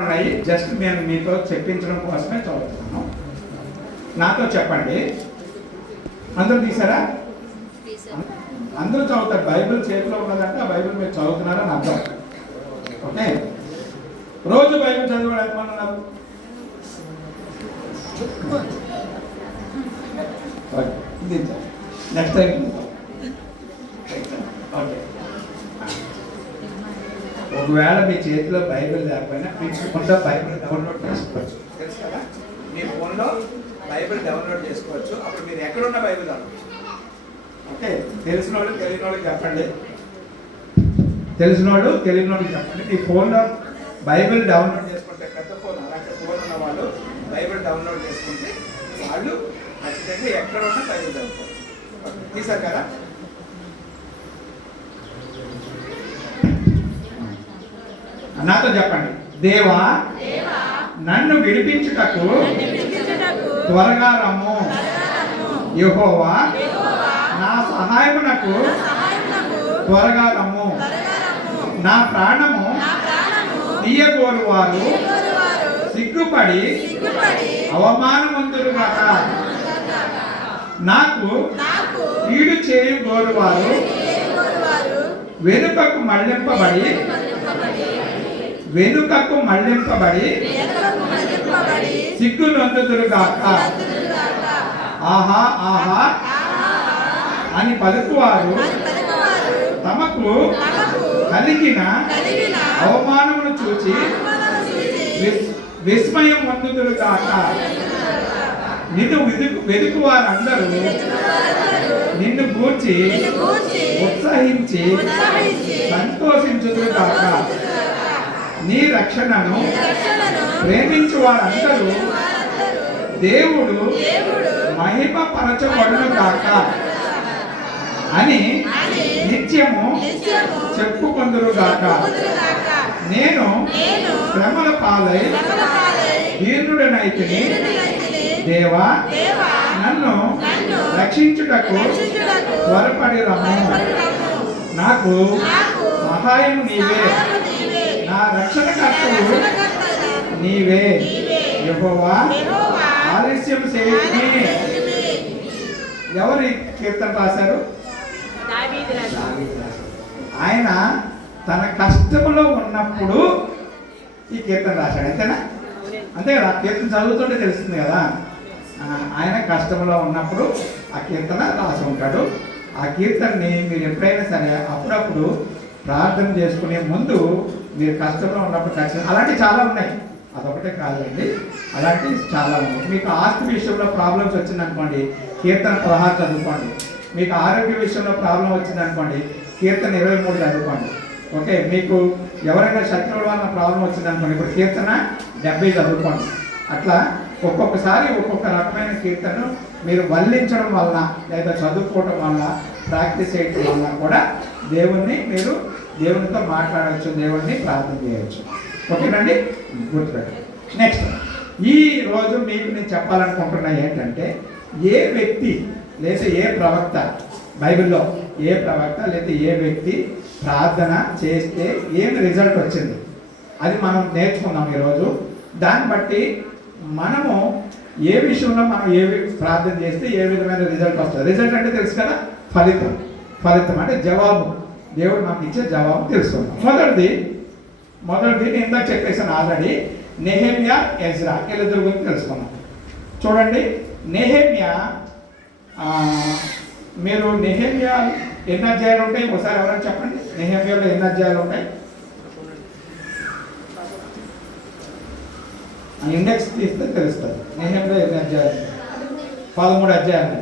ఉన్నాయి. జస్ట్ నేను మీతో చెప్పించడం కోసమే చదువుతున్నాను. నాతో చెప్పండి. అందరూ తీసారా? అందరూ చదువుతారు. బైబిల్ చేతిలో ఉన్నదంటే ఆ బైబిల్ మీరు చదువుతున్నారని అర్థం. ఓకే, రోజు బైబిల్ చదివాడు ఎంతమన్నారు? Next time. ఓకే, ఒకవేళ మీ చేతిలో బైబిల్ లేకపోయినా ఫ్రిడ్జ్లో బైబిల్ డౌన్లోడ్ చేసుకోవచ్చు. తెలుసు కదా, మీ ఫోన్లో బైబిల్ డౌన్లోడ్ చేసుకోవచ్చు. అప్పుడు మీరు ఎక్కడున్న బైబిల్ చదవచ్చు. ఓకే, తెలిసిన వాళ్ళు తెలియని వాళ్ళకి చెప్పండి. తెలిసిన వాళ్ళు తెలియని వాళ్ళకి చెప్పండి. మీ ఫోన్లో బైబిల్ డౌన్లోడ్ చేసుకుంటే, పెద్ద ఫోన్ అలాంటి ఫోన్ ఉన్న వాళ్ళు బైబిల్ డౌన్లోడ్ చేసుకుంటే వాళ్ళు ఖచ్చితంగా ఎక్కడ ఉన్న బైబిల్ చదువుకోవచ్చు. తీసారు కదా? నాతో చెప్పండి. దేవా, నన్ను విడిపించుటకు త్వరగా రమ్ము. యెహోవా, నా సహాయమునకు త్వరగా రమ్ము. నా ప్రాణము తీయగోరు వారు సిగ్గుపడి అవమానమందురుగాక. నాకు కీడు చేయగోరు వారు వెనుకకు మళ్లింపబడి సిగ్గు నొందుదురుగాక. ఆహా ఆహా అని పలుకువారు తమకు కలిగిన అవమానమును చూచి విస్మయం పొందుదురుగాక. నిన్ను వెదుకు వారందరూ నిన్ను గూర్చి ఉత్సహించి సంతోషించుదురుగాక. నీ రక్షణను ప్రేమించు వారందరూ దేవుడు మహిమ పరచబడునుగాక అని నిత్యము చెప్పుకొందురుగాక. నేను శ్రమల పాలై దీనుడనైతిని. దేవా, నన్ను రక్షించుటకు త్వరపడి రమ్ము. నాకు సహాయం నీవే, నా రక్షణకర్తవు నీవే. యెహోవా, ఆలస్యం చేయకుని. ఎవరు ఈ కీర్తన రాశారు? ఆయన తన కష్టంలో ఉన్నప్పుడు ఈ కీర్తన రాశాడు. అంతేనా? అంతే కదా. కీర్తన చదువుతుంటే తెలుస్తుంది కదా. ఆయన కష్టంలో ఉన్నప్పుడు ఆ కీర్తన రాసి ఉంటాడు. ఆ కీర్తనని మీరు ఎప్పుడైనా సరే అప్పుడప్పుడు ప్రార్థన చేసుకునే ముందు మీరు కష్టంలో ఉన్నప్పుడు ఖచ్చితంగా, అలాంటివి చాలా ఉన్నాయి, అదొకటే కాదండి, అలాంటివి చాలా ఉన్నాయి. మీకు ఆస్తి విషయంలో ప్రాబ్లమ్స్ వచ్చిందనుకోండి, కీర్తన 16 చదువుకోండి. మీకు ఆరోగ్య విషయంలో ప్రాబ్లం వచ్చిందనుకోండి, కీర్తన 23 చదువుకోండి. ఓకే, మీకు ఎవరైనా శత్రువుల వలన ప్రాబ్లం వచ్చిందనుకోండి, ఇప్పుడు కీర్తన 70 చదువుకోండి. అట్లా ఒక్కొక్కసారి ఒక్కొక్క రకమైన కీర్తనను మీరు వల్లించడం వలన లేదా చదువుకోవడం వలన ప్రాక్టీస్ చేయడం వలన కూడా మీరు దేవునితో మాట్లాడవచ్చు, దేవుడిని ప్రార్థన చేయవచ్చు. ఓకేనండి, గుర్తుపెట్టండి. నెక్స్ట్, ఈ రోజు మీకు నేను చెప్పాలనుకుంటున్నా ఏంటంటే, ఏ వ్యక్తి లేదా ఏ ప్రవక్త, బైబిల్లో ఏ ప్రవక్త లేదా ఏ వ్యక్తి ప్రార్థన చేస్తే ఏమి రిజల్ట్ వచ్చింది అది మనం నేర్చుకుందాం ఈరోజు. దాన్ని బట్టి మనము ఏ విషయంలో మనం ఏ ప్రార్థన చేస్తే ఏ విధమైన రిజల్ట్ వస్తుంది. రిజల్ట్ అంటే తెలుసు కదా, ఫలితం అంటే జవాబు, దేవుడు మనకి ఇచ్చే జవాబు తెలుసుకుందాం. మొదటిది నేను ఇందాక చెప్పేసాను ఆల్రెడీ, నెహెమ్యా, ఎజ్రా వీళ్ళిద్దరి గురించి తెలుసుకున్నాం. చూడండి, నెహెమ్యా, మీరు నెహెమ్యా ఎన్ని అధ్యాయాలు ఉంటాయి ఒకసారి ఎవరైనా చెప్పండి. నెహెమ్యాలో ఎన్ని అధ్యాయాలు ఉంటాయి? ఇండెక్స్ తీస్తే తెలుస్తుంది. నెహెమ్యాలో ఎన్ని అధ్యాయాలు? 13 అధ్యాయాలు.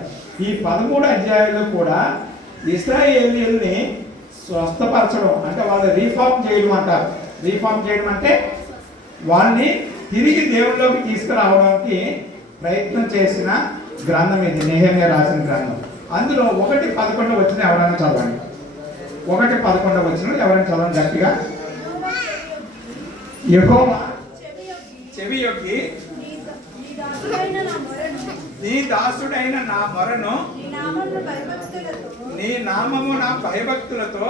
ఈ 13 అధ్యాయాలు కూడా ఇశ్రాయేలీయుల్ని స్వస్థపరచడం అంటే వాళ్ళు రీఫార్మ్ చేయడం అంటారు. రీఫార్మ్ చేయడం అంటే వాళ్ళని తిరిగి దేవుళ్ళలోకి తీసుకురావడానికి ప్రయత్నం చేసిన గ్రంథం ఇది, నెహెమ్యా రాసిన గ్రంథం. అందులో 1:11 వచ్చిన ఎవరైనా చదవండి. 1:11 వచ్చిన ఎవరైనా చదవండి గట్టిగా. యెహోవా చెవి యొక్కి నీ దాసుడైన నా మొరను నీ నామము నా భయభక్తులతో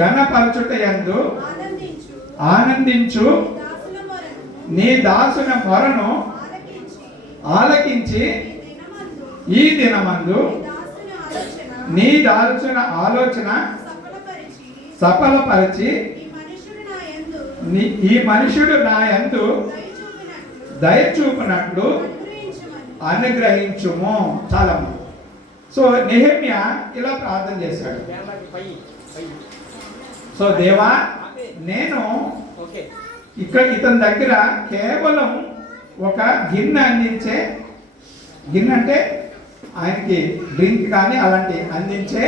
గణపరచుట యందు ఆనందించు నీ దాసుని మొరను ఆలకించి ఈ దినమందు నీ దాల్చిన ఆలోచన సఫలపరిచి ఈ మనుషుడు నా యందు దయ చూపినట్లు అనుగ్రహించుము. చాలా. సో నెహెమ్యా ఇలా ప్రార్థన చేశాడు. సో దేవా, నేను ఇక్కడ ఇతని దగ్గర కేవలం ఒక గిన్నె అందించే, గిన్నె అంటే ఆయనకి డ్రింక్ కానీ అలాంటి అందించే,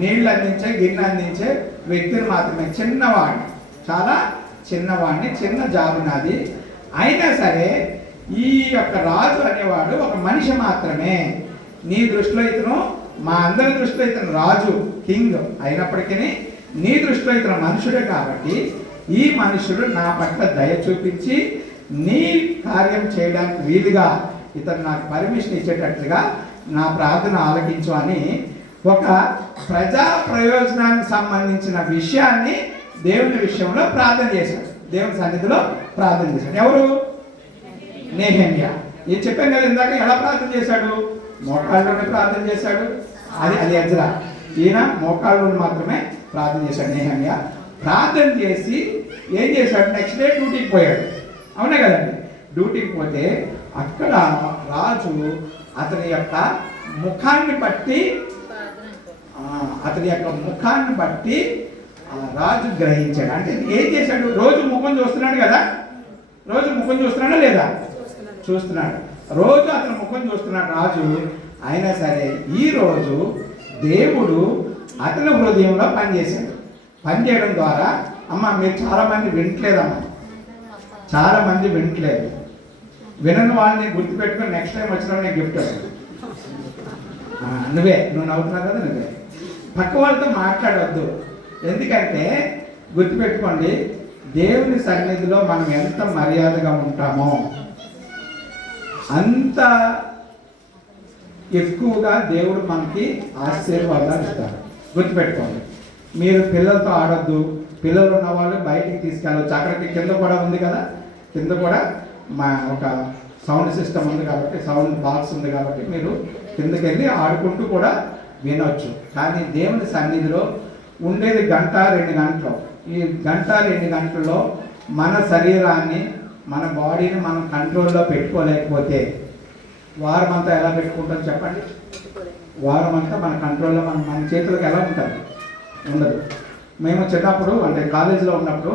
నీళ్ళు అందించే, గిన్నె అందించే వ్యక్తిని మాత్రమే, చిన్నవాడిని, చాలా చిన్నవాడిని, చిన్న జాబు నాది. అయినా సరే ఈ యొక్క రాజు అనేవాడు ఒక మనిషి మాత్రమే. నీ దృష్టిలో ఇతను, మా అందరి దృష్టిలో ఇతను రాజు, కింగ్ అయినప్పటికీ నీ దృష్టిలో ఇతను మనుషుడే. కాబట్టి ఈ మనుషుడు నా పట్ల దయ చూపించి నీ కార్యం చేయడానికి వీలుగా ఇతను నాకు పర్మిషన్ ఇచ్చేటట్లుగా నా ప్రార్థన ఆలకించు అని ఒక ప్రజా ప్రయోజనానికి సంబంధించిన విషయాన్ని దేవుని విషయంలో ప్రార్థన చేశాడు. దేవుని సన్నిధిలో ప్రార్థన చేశాడు. ఎవరు? నెహెమ్యా. ఇది చెప్పాను కదా ఇందాక. ఎలా ప్రార్థన చేశాడు? మోకాళ్ళలోనే ప్రార్థన చేశాడు. అది ఎజ్రా. ఈయన మోకాళ్ళలో మాత్రమే ప్రార్థన చేశాడు. నెహెమ్యా ప్రార్థన చేసి ఏం చేశాడు? నెక్స్ట్ డే డ్యూటీకి పోయాడు. అవునే కదండి. డ్యూటీకి పోతే అక్కడ రాజు అతని యొక్క ముఖాన్ని బట్టి రాజు గ్రహించాడు. అంటే ఏం చేశాడు? రోజు ముఖం చూస్తున్నాడు కదా. రోజు ముఖం చూస్తున్నాడా లేదా? చూస్తున్నాడు. రోజు అతని ముఖం చూస్తున్నాడు రాజు. అయినా సరే ఈ రోజు దేవుడు అతని హృదయంలో పనిచేశాడు. పనిచేయడం ద్వారా, అమ్మ మీరు చాలామంది వింటలేదమ్మా, చాలామంది వింటలేదు. వినని వాళ్ళని గుర్తుపెట్టుకొని నెక్స్ట్ టైం వచ్చినప్పుడు నేను గిఫ్ట్ వస్తాను. నువ్వు నవ్వుతున్నావు కదా, నువ్వే. పక్క వాళ్ళతో మాట్లాడవద్దు. ఎందుకంటే గుర్తుపెట్టుకోండి, దేవుని సన్నిధిలో మనం ఎంత మర్యాదగా ఉంటామో అంత ఎక్కువగా దేవుడు మనకి ఆశీర్వాదాలు ఇస్తారు. గుర్తుపెట్టుకోండి. మీరు పిల్లలతో ఆడొద్దు. పిల్లలు ఉన్న వాళ్ళు బయటికి తీసుకెళ్ళవచ్చు. అక్కడికి కింద కూడా ఉంది కదా, కింద కూడా మా ఒక సౌండ్ సిస్టమ్ ఉంది కాబట్టి, సౌండ్ బాక్స్ ఉంది కాబట్టి మీరు కిందకి వెళ్ళి ఆడుకుంటూ కూడా వినొచ్చు. కానీ దేవుని సన్నిధిలో ఉండేది 1-2 గంటలు. ఈ 1-2 గంటల్లో మన శరీరాన్ని, మన బాడీని మనం కంట్రోల్లో పెట్టుకోలేకపోతే వారం అంతా ఎలా పెట్టుకుంటాం చెప్పండి? వారం అంతా మన కంట్రోల్లో మన చేతులకు ఎలా ఉంటుంది? ఉండదు. మేము చిన్నప్పుడు అంటే కాలేజీలో ఉన్నప్పుడు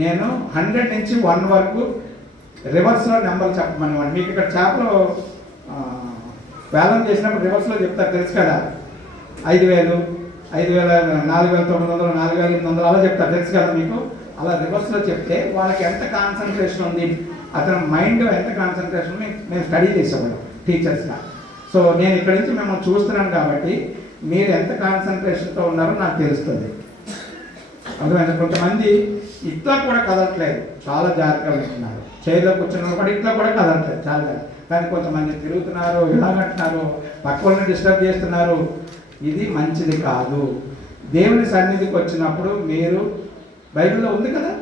నేను 100 నుంచి 1 వరకు రివర్స్లో నెంబర్ చెప్పమని, మీకు ఇక్కడ చేపలు వేలం చేసినప్పుడు రివర్స్లో చెప్తారు, తెలుసు కదా. 5,000, 5,000, 4,900, 4,800 అలా చెప్తారు, తెలుసు కదా మీకు. అలా రివర్స్లో చెప్తే వాళ్ళకి ఎంత కాన్సన్ట్రేషన్ ఉంది, అతని మైండ్లో ఎంత కాన్సన్ట్రేషన్ ఉంది మేము స్టడీ చేసేవాళ్ళం టీచర్స్గా. సో నేను ఇక్కడి నుంచి మిమ్మల్ని చూస్తున్నాను కాబట్టి మీరు ఎంత కాన్సన్ట్రేషన్తో ఉన్నారో నాకు తెలుస్తుంది. అర్థమైంది? కొంతమంది ఇట్లా కూడా కదలట్లేదు, చాలా జాగ్రత్తగా ఉంటున్నారు. చైర్లో కూర్చున్నారు కూడా ఇట్లా కూడా కదలట్లేదు, చాలా. కానీ కొంతమంది తిరుగుతున్నారు, ఇలాగంటున్నారు, పక్క వాళ్ళని డిస్టర్బ్ చేస్తున్నారు. ఇది మంచిది కాదు. దేవుని సన్నిధికి వచ్చినప్పుడు మీరు, బైబిల్లో ఉంది కదా,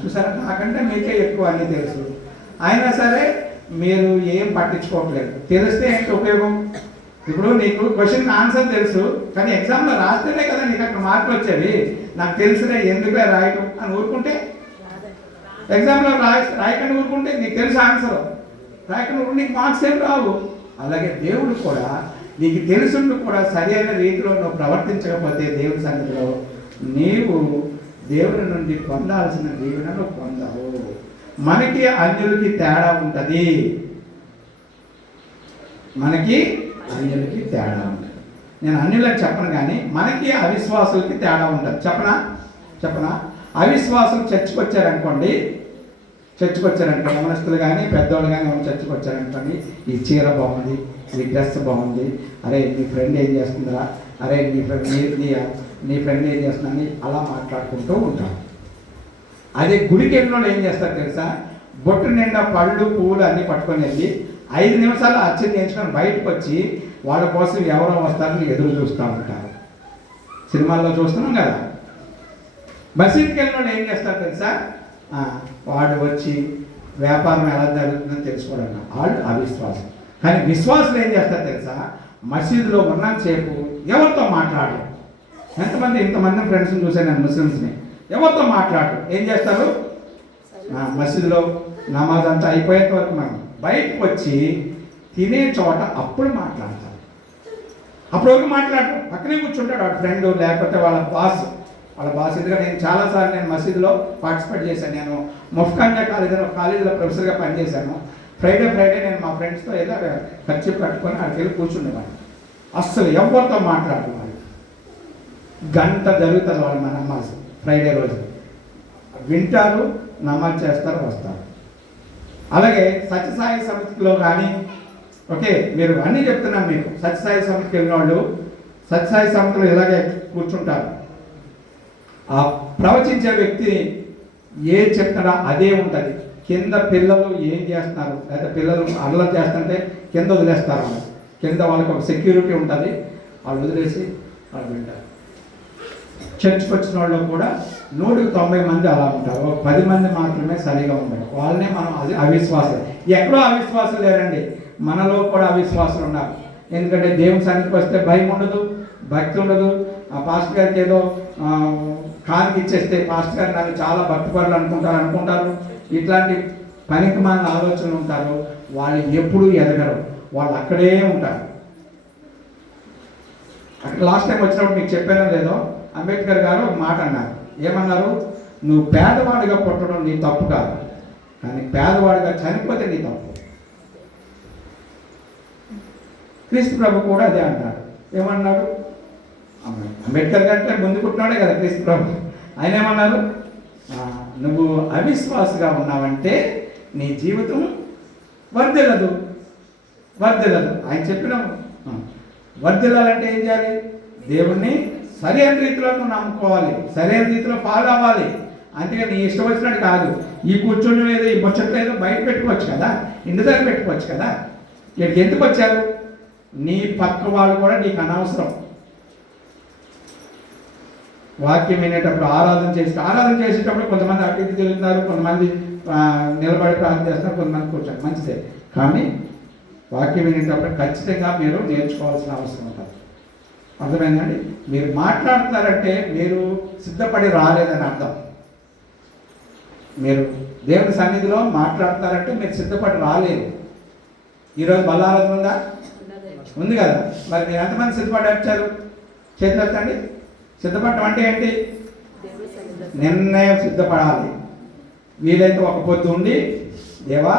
చూసారా, నాకంటే మీకే ఎక్కువ అన్నీ తెలుసు. అయినా సరే మీరు ఏం పట్టించుకోవట్లేదు. తెలిస్తే ఏంటి ఉపయోగం? ఇప్పుడు నీకు క్వశ్చన్ ఆన్సర్ తెలుసు, కానీ ఎగ్జామ్లో రాస్తేనే కదా నీకు అక్కడ మార్కులు వచ్చేవి. నాకు తెలిసినా ఎందుకే రాయటం అని ఊరుకుంటే, ఎగ్జామ్లో రాయకుండా ఊరుకుంటే నీకు తెలుసు ఆన్సర్, రాయకుండా ఊరుకుంటే నీకు మార్క్స్ ఏం రావు. అలాగే దేవుడు కూడా నీకు తెలుసుంటూ కూడా సరైన రీతిలో నువ్వు ప్రవర్తించకపోతే దేవుని సన్నిధిలో నీవు దేవుని నుండి పొందాల్సిన దీవెనను పొందవు. మనకి అన్యులకి తేడా ఉంటుంది. మనకి అన్యులకి తేడా ఉంటుంది. నేను అన్యులకు చెప్పను, కానీ మనకి అవిశ్వాసులకి తేడా ఉంటుంది. చెప్పనా? అవిశ్వాసులు చర్చకు వచ్చారనుకోండి, యమనస్తులు కానీ పెద్దవాళ్ళు కానీ ఏమైనా చర్చకు వచ్చారనుకోండి, ఈ చీర బాగుంది, ఈ డ్రెస్ బాగుంది, అరే నీ ఫ్రెండ్ ఏం చేస్తుందిరా, అరే నీ ఫ్రెండ్ ఏం చేస్తుందని అలా మాట్లాడుకుంటూ ఉంటాం. అదే గుడికి వెళ్ళిన ఏం చేస్తారు తెలుసా? బొట్టు నిండా పళ్ళు పువ్వులు అన్నీ పట్టుకొని వెళ్ళి 5 నిమిషాలు అర్చన చేయించుకొని బయటకు వచ్చి వాళ్ళ కోసం ఎవరో వస్తారని ఎదురు చూస్తూ ఉంటారు. సినిమాల్లో చూస్తున్నాం కదా. మసీదుకి వెళ్ళిన వాళ్ళు ఏం చేస్తారు తెలుసా? వాడు వచ్చి వ్యాపారం ఎలా జరుగుతుందని తెలుసుకోవడం వాళ్ళు అవిశ్వాసం. కానీ విశ్వాసులు ఏం చేస్తారు తెలుసా? మసీదులో ఉన్నంతసేపు ఎవరితో మాట్లాడరు. ఇంతమంది ఫ్రెండ్స్ని చూసాను నేను ముస్లిమ్స్ని. ఎవరితో మాట్లాడరు. ఏం చేస్తారు? మసీదులో నమాజ్ అంతా అయిపోయేంత వరకు మనం బయటకు వచ్చి తినే చోట అప్పుడు మాట్లాడతారు. అప్పుడు వరకు మాట్లాడరు. పక్కనే కూర్చుంటాడు వాడు ఫ్రెండ్, లేకపోతే వాళ్ళ బాస్. ఎందుకంటే నేను చాలాసార్లు నేను మసీదులో పార్టిసిపేట్ చేశాను. నేను ముఫ్ఖాన్యా కాలేజీలో ప్రొఫెసర్గా పనిచేశాను. ఫ్రైడే నేను మా ఫ్రెండ్స్తో ఏదో ఖర్చు కట్టుకొని అక్కడికి వెళ్ళి కూర్చుండేవాడిని. అస్సలు ఎవరితో మాట్లాడరు. వాళ్ళు గంట జరుగుతుంది వాళ్ళు మా నమాజ్ ఫ్రైడే రోజు. వింటారు, నమాజ్ చేస్తారు, వస్తారు. అలాగే సత్యసాయి సమితిలో కానీ ఓకే, మీరు అన్నీ చెప్తున్నాను మీకు. సత్యసాయి సమితికి వెళ్ళిన వాళ్ళు సత్యసాయి సమితిలో ఇలాగే కూర్చుంటారు. ఆ ప్రవచించే వ్యక్తి ఏం చెప్తాడో అదే ఉంటుంది. కింద పిల్లలు ఏం చేస్తున్నారు, లేదా పిల్లలు అల్లరి చేస్తుంటే కింద వదిలేస్తారు. వాళ్ళు కింద వాళ్ళకి ఒక సెక్యూరిటీ ఉంటుంది, వాళ్ళు వదిలేసి వాళ్ళు వింటారు. చర్చ్కి వచ్చిన వాళ్ళు కూడా 190 మంది అలా ఉంటారు. 10 మంది మాత్రమే సరిగా ఉండరు. వాళ్ళనే మనం అవిశ్వాసాలు. ఎక్కడో అవిశ్వాసాలు లేరండి, మనలో కూడా అవిశ్వాసాలు ఉన్నారు. ఎందుకంటే దేవుని సన్నిధికి వస్తే భయం ఉండదు, భక్తి ఉండదు. ఆ పాస్టర్ గారికి ఏదో కానుక ఇచ్చేస్తే పాస్టర్ గారు నన్ను చాలా భక్తిపరులు అనుకుంటారు. ఇట్లాంటి పనికి మన ఆలోచనలు ఉంటారు. వాళ్ళు ఎప్పుడూ ఎదగరు, వాళ్ళు అక్కడే ఉంటారు. అక్కడ లాస్ట్ టైం వచ్చినప్పుడు మీకు చెప్పానో లేదో, అంబేద్కర్ గారు ఒక మాట అన్నారు. ఏమన్నారు? నువ్వు పేదవాడిగా పుట్టడం నీ తప్పు కాదు, కానీ పేదవాడిగా చనిపోతే నీ తప్పు. క్రీస్తు ప్రభు కూడా అదే అంటారు. ఏమన్నాడు? అంబేద్కర్ గారి ముందు పుట్టినాడే కదా క్రీస్తు ప్రభు. ఆయన ఏమన్నారు? నువ్వు అవిశ్వాసగా ఉన్నావంటే నీ జీవితం వర్ధిల్లదు. ఆయన చెప్పిన వర్ధిల్లాలంటే ఏం చేయాలి? దేవుణ్ణి సరైన రీతిలో నువ్వు నమ్ముకోవాలి, సరైన రీతిలో ఫాలో అవ్వాలి. అంతేగా నీ ఇష్టం వచ్చినట్టు కాదు. ఈ కూర్చొని లేదు, ఈ ముచ్చట్లేదు బయట పెట్టుకోవచ్చు కదా, ఇంటి దగ్గర పెట్టుకోవచ్చు కదా. ఇక్కడికి ఎందుకు వచ్చారు? నీ పక్క వాళ్ళు కూడా నీకు అనవసరం. వాక్యం వినేటప్పుడు ఆరాధన చేసేటప్పుడు కొంతమంది అటు ఇటు తిరుగుతున్నారు, కొంతమంది నిలబడి ప్రార్థన చేస్తున్నారు, కొంతమంది కూర్చొని మంచిదే. కానీ వాక్యం వినేటప్పుడు ఖచ్చితంగా మీరు నేర్చుకోవాల్సిన అవసరం ఉంటుంది. అర్థమైందండి? మీరు మాట్లాడుతున్నారంటే మీరు సిద్ధపడి రాలేదని అర్థం. మీరు దేవుని సన్నిధిలో మాట్లాడుతున్నారంటే మీరు సిద్ధపడి రాలేదు. ఈరోజు బల్లారాధన ఉందా? ఉంది కదా. మరి మీరు ఎంతమంది సిద్ధపడి వచ్చారు? చేతులు ఎత్తండి. సిద్ధపడటం అంటే ఏంటి? నిర్ణయం సిద్ధపడాలి. వీలైతే ఒక పొద్దు ఉండి, దేవా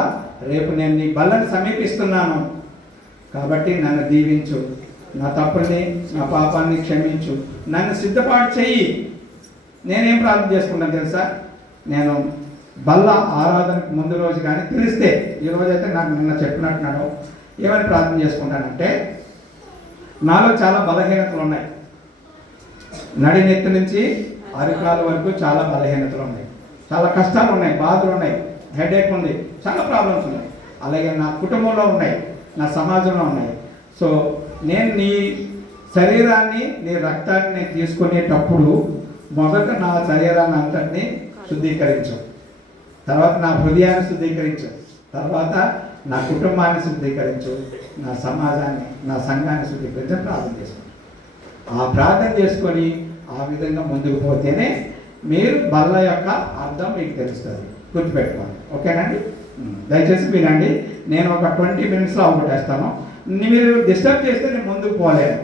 రేపు నేను నీ బల్లని సమీపిస్తున్నాను కాబట్టి నన్ను దీవించు, నా తప్పుల్ని నా పాపాన్ని క్షమించు, నన్ను సిద్ధపాటు చెయ్యి. నేనేం ప్రార్థన చేసుకుంటాను తెలుసా? నేను బల్ల ఆరాధనకు ముందు రోజు కానీ తెలిస్తే, ఈరోజైతే నాకు నిన్న చెప్పినట్టున్నాడు, ఏమని ప్రార్థన చేసుకుంటానంటే, నాలో చాలా బలహీనతలు ఉన్నాయి. నడినెత్తి నుంచి అరికాల వరకు చాలా బలహీనతలు ఉన్నాయి, చాలా కష్టాలు ఉన్నాయి, బాధలు ఉన్నాయి, హెడేక్ ఉంది, చాలా ప్రాబ్లమ్స్ ఉన్నాయి. అలాగే నా కుటుంబంలో ఉన్నాయి, నా సమాజంలో ఉన్నాయి. సో నేను నీ శరీరాన్ని, నీ రక్తాన్ని నేను తీసుకునేటప్పుడు మొదట నా శరీరాన్ని అంతటినీ శుద్ధీకరించు, తర్వాత నా హృదయాన్ని శుద్ధీకరించు, తర్వాత నా కుటుంబాన్ని శుద్ధీకరించు, నా సమాజాన్ని, నా సంఘాన్ని శుద్ధీకరించని ప్రార్థన చేసుకుంటాను. ఆ ప్రార్థన చేసుకొని ఆ విధంగా ముందుకు పోతేనే మీరు బల్ల యొక్క అర్థం మీకు తెలుస్తుంది. గుర్తుపెట్టుకోండి. ఓకేనండి? దయచేసి వినండి. నేను ఒక 20 minutesలో అవగొట్టేస్తాను. మీరు డిస్టర్బ్ చేస్తే నేను ముందుకు పోలేను.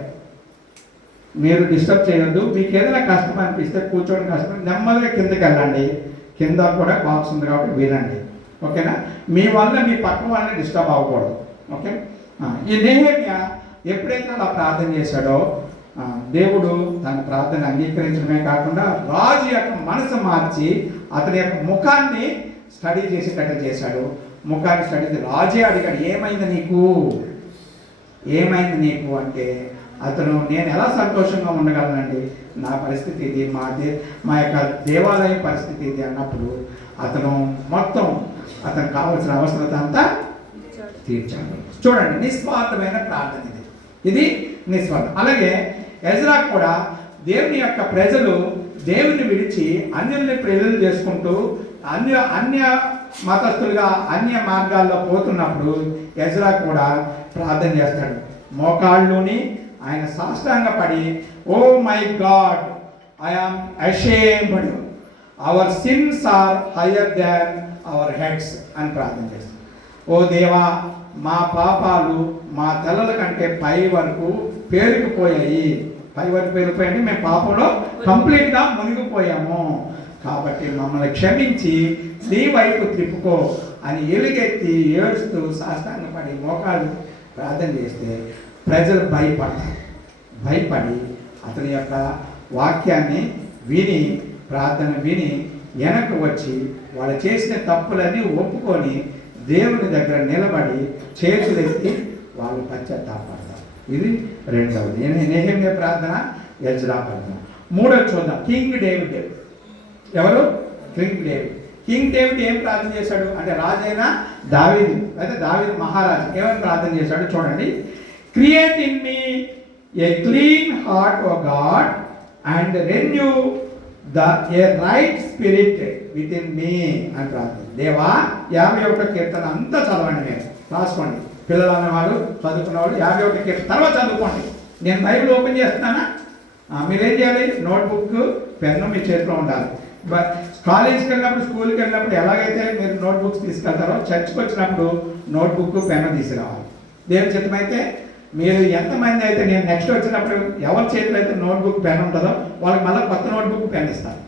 మీరు డిస్టర్బ్ చేయొద్దు. మీకు ఏదైనా కష్టం అనిపిస్తే కూర్చోవడం కష్టం, నెమ్మదిగా కిందకి వెళ్ళండి. కింద కూడా బాక్స్ ఉంది కాబట్టి వినండి. ఓకేనా? మీ వల్ల మీ పక్క వాళ్ళని డిస్టర్బ్ అవ్వకూడదు. ఓకే? ఈ నెహెమ్యా ఎప్పుడైతే అలా ప్రార్థన చేశాడో దేవుడు తన ప్రార్థన అంగీకరించడమే కాకుండా రాజు యొక్క మనసు మార్చి అతని యొక్క ముఖాన్ని స్టడీ చేసేటట్టు చేశాడు. ముఖాన్ని స్టడీ చేసి రాజే అడిగాడు, ఏమైంది నీకు అంటే అతను, నేను ఎలా సంతోషంగా ఉండగలనండి, నా పరిస్థితి ఇది, మా యొక్క దేవాలయం పరిస్థితి ఇది అన్నప్పుడు అతను మొత్తం అతనికి కావాల్సిన అవసరత అంతా తీర్చాడు. చూడండి, నిస్వార్థమైన ప్రార్థన ఇది నిస్వార్థం. అలాగే ఎజ్రా కూడా దేవుని యొక్క ప్రజలు దేవుని విడిచి అన్యుల్ని ప్రేరణ చేసుకుంటూ అన్య మతస్థులుగా అన్య మార్గాల్లో పోతున్నప్పుడు ఎజ్రా కూడా ప్రార్థన చేస్తాడు. మోకాళ్ళుని ఆయన సాష్టాంగపడి, oh my God, I am ashamed, our sins are higher than our heads అని ప్రార్థన చేస్తాడు. ఓ దేవా, మా పాపాలు మా తలల కంటే పై వరకు పేరుకుపోయాయి. పై వరకు పేరుకుపోయాయంటే మేము పాపంలో కంప్లీట్గా మునిగిపోయాము. కాబట్టి మమ్మల్ని క్షమించి నీ వైపు త్రిప్పుకో అని ఎలుగెత్తి ఏడుస్తూ సాష్టాంగపడి మోకాళ్ళు ప్రార్థన చేస్తే ప్రజలు భయపడి అతని యొక్క వాక్యాన్ని విని, ప్రార్థన విని వెనక్కి వచ్చి వాళ్ళు చేసిన తప్పులన్నీ ఒప్పుకొని దేవుని దగ్గర నిలబడి చేతులెత్తి వాళ్ళు పశ్చాత్తాపడతారు. ఇది రెండవది. నెహెమ్యా ప్రార్థన, ఎజ్రా ప్రార్థన. మూడోది చూద్దాం. King David. ఎవరు? King David. కింగ్ డేవిడ్ ఏం ప్రార్థన చేశాడు అంటే, రాజైన దావీదు అయితే దావీదు మహారాజు ఏమని ప్రార్థన చేశాడు చూడండి. Create in me a clean heart O God and renew a right spirit within me అని ప్రార్థన. దేవా, 51 కీర్తన అంతా చదవండి, మీరు రాసుకోండి. పిల్లలు అన్నవాళ్ళు, చదువుకున్న వాళ్ళు 51 కీర్తన తర్వాత చదువుకోండి. నేను బైబిల్ ఓపెన్ చేస్తున్నానా, మీరేం చేయాలి? నోట్బుక్, పెన్ను మీ చేతిలో ఉండాలి. కాలేజ్కి వెళ్ళినప్పుడు, స్కూల్కి వెళ్ళినప్పుడు ఎలాగైతే మీరు నోట్బుక్స్ తీసుకెళ్తారో, చర్చ్కి వచ్చినప్పుడు నోట్బుక్, పెన్ను తీసుకురావాలి. దేవుని చిత్తమైతే మీరు ఎంతమంది అయితే నేను నెక్స్ట్ వచ్చినప్పుడు ఎవరి చేతిలో అయితే నోట్బుక్, పెన్ ఉంటుందో వాళ్ళకి మళ్ళీ కొత్త నోట్బుక్, పెన్ ఇస్తాను.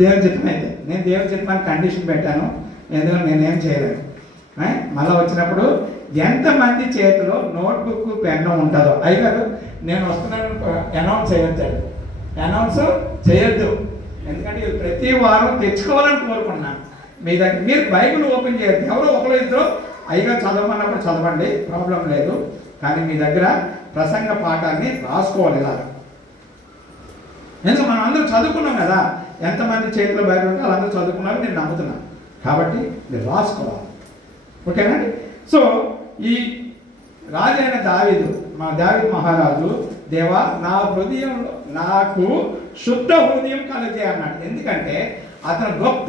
దేవుని చిత్తమైతే నేను దేవుని చిత్తమని కండిషన్ పెట్టాను, ఎందుకంటే నేనేం చేయలేను. మళ్ళీ వచ్చినప్పుడు ఎంతమంది చేతిలో నోట్బుక్, పెన్ను ఉంటుందో, అయ్యారు నేను వస్తున్నాను అనౌన్స్ చేయొద్దు, ఎందుకంటే ఇది ప్రతి వారం తెచ్చుకోవాలని కోరుకున్నాను. మీ దగ్గర మీరు బైబిల్ ఓపెన్ చేయొద్దు. ఎవరో ఒకరు ఇద్దరు అయ్యగా చదవమన్నప్పుడు చదవండి, ప్రాబ్లం లేదు. కానీ మీ దగ్గర ప్రసంగ పాఠాన్ని రాసుకోవాలి ఇలా. ఎందుకంటే మనం అందరూ చదువుకున్నాం కదా, ఎంతమంది చేతిలో బైబిల్ ఉంటే వాళ్ళందరూ చదువుకున్నారు, నేను నమ్ముతున్నాను. కాబట్టి మీరు రాసుకోవాలి, ఓకేనండి. సో ఈ రాజైన దావీదు, మా దావీదు మహారాజు, దేవా నా హృదయంలో నాకు శుద్ధ హృదయం కలుగే అన్నాడు. ఎందుకంటే అతను గొప్ప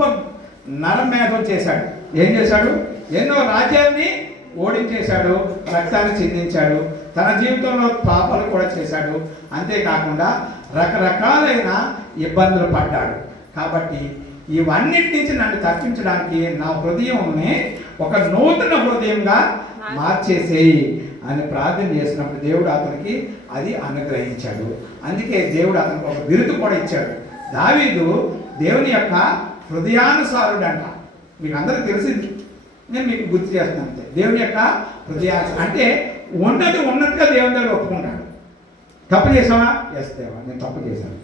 నరమేధం చేశాడు. ఏం చేశాడు? ఎన్నో రాజ్యాన్ని ఓడించేశాడు, రక్తాన్ని చిందించాడు, తన జీవితంలో పాపాలు కూడా చేశాడు. అంతేకాకుండా రకరకాలైన ఇబ్బందులు పడ్డాడు. కాబట్టి ఇవన్నిటి నుంచి నన్ను తప్పించడానికి నా హృదయంని ఒక నూతన హృదయంగా మార్చేసేయి అని ప్రార్థన చేసినప్పుడు దేవుడు అతనికి అది అనుగ్రహించాడు. అందుకే దేవుడు అతనికి ఒక బిరుదు కూడా ఇచ్చాడు. దావీదు దేవుని యొక్క హృదయానుసారుడు అంట. మీకు అందరికీ తెలిసింది, నేను మీకు గుర్తు చేస్తాను అంతే. దేవుని యొక్క అంటే ఉన్నట్టుగా దేవుని దగ్గర ఒప్పుకుంటాడు. తప్పు చేసావా? ఎస్ దేవా, నేను తప్పు చేశాను.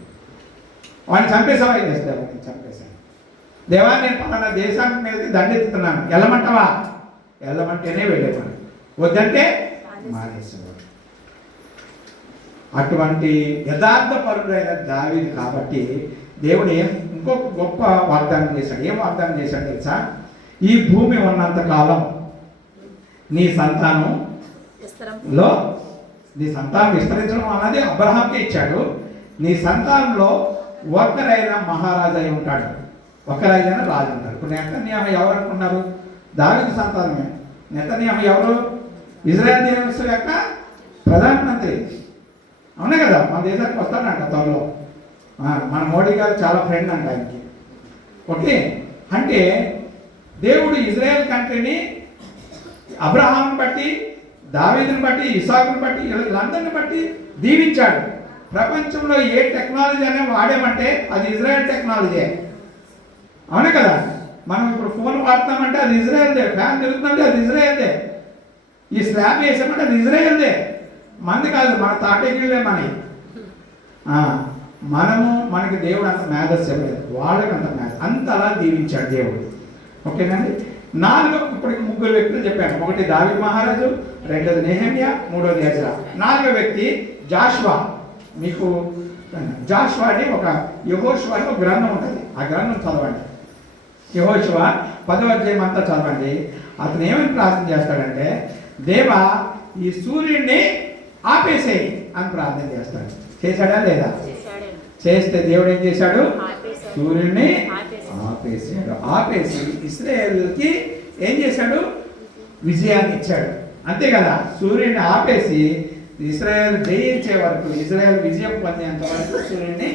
వాడిని చంపేసావా? ఎస్ దేవా, నేను చంపేశాను. దేవా, నేను పలానా దేశానికి మీద దండెత్తుతున్నాను, వెళ్ళమంటావా? వెళ్ళమంటేనే వెళ్ళేవాడు, వద్దంటే మానేసేవాడు. అటువంటి యథార్థపరుడైన దావీదు కాబట్టి దేవుడు ఇంకొక గొప్ప వాగ్దానం చేశాడు. ఏం వాగ్దానం చేశాడు తెలుసా? ఈ భూమి ఉన్నంత కాలం నీ సంతానం విస్తరించడం అన్నది అబ్రహాంకే ఇచ్చాడు. నీ సంతానంలో ఒక్కరైనా మహారాజు అయి ఉంటాడు, ఒక్కరైనా రాజు ఉంటాడు. ఇప్పుడు నెతన్యాహు ఎవరు అనుకున్నారు? దావీదు సంతానమే. నెతన్యాహు ఎవరు? ఇజ్రాయెల్ దేశం యొక్క ప్రధానమంత్రి, అవునే కదా. మన దేశానికి వస్తాడంట త్వరలో. మన మోడీ గారు చాలా ఫ్రెండ్ అంట ఆయనకి. ఓకే, అంటే దేవుడు ఇజ్రాయెల్ కంట్రీని అబ్రహాంని బట్టి, దావీదుని బట్టి, ఇసాకుని బట్టి, వీళ్ళందరిని బట్టి దీవించాడు. ప్రపంచంలో ఏ టెక్నాలజీ అనేది వాడామంటే అది ఇజ్రాయెల్ టెక్నాలజీ, అవునే కదా. మనం ఇప్పుడు ఫోన్ వాడుతున్నామంటే అది ఇజ్రాయెల్దే, ఫ్యాన్ తిరుగుతుందంటే అది ఇజ్రాయెల్దే, ఈ స్లాబ్ వేసామంటే అది ఇజ్రాయెల్దే, మంది కాదు, మన తాటగిరిలే మనకి. మనకి దేవుడు అంత మేధస్సు ఇవ్వలేదు, వాళ్ళకి అంత అంతలా దీవించాడు దేవుడు. ఓకేనండి. ఇప్పటికి 3 వ్యక్తులు చెప్పాను. ఒకటి దావీదు మహారాజు, రెండోది నెహెమ్యా, మూడోది ఎజ్రా. 4వ వ్యక్తి జాషువా. మీకు జాషువా అని ఒక యెహోషువ అని ఒక గ్రంథం ఉంటుంది, ఆ గ్రంథం చదవండి. యెహోషువ 10వ అధ్యాయం అంతా చదవండి. అతను ఏమని ప్రార్థన చేస్తాడంటే, దేవా ఈ సూర్యుడిని ఆపేసేయి అని ప్రార్థన చేస్తాడు. చేశాడా లేదా? చేస్తే దేవుడు ఏం చేశాడు? ఆపేశాడు. సూర్యుడిని ఆపేశాడు. ఆపేసాడు. ఆపేసి ఇశ్రాయేలుకి ఏం చేశాడు? విజయాన్ని ఇచ్చాడు. అంతే కదా, సూర్యుడిని ఆపేసి ఇశ్రాయేలు జయించే వరకు, ఇశ్రాయేల్ విజయం పొందేంత వరకు సూర్యుడిని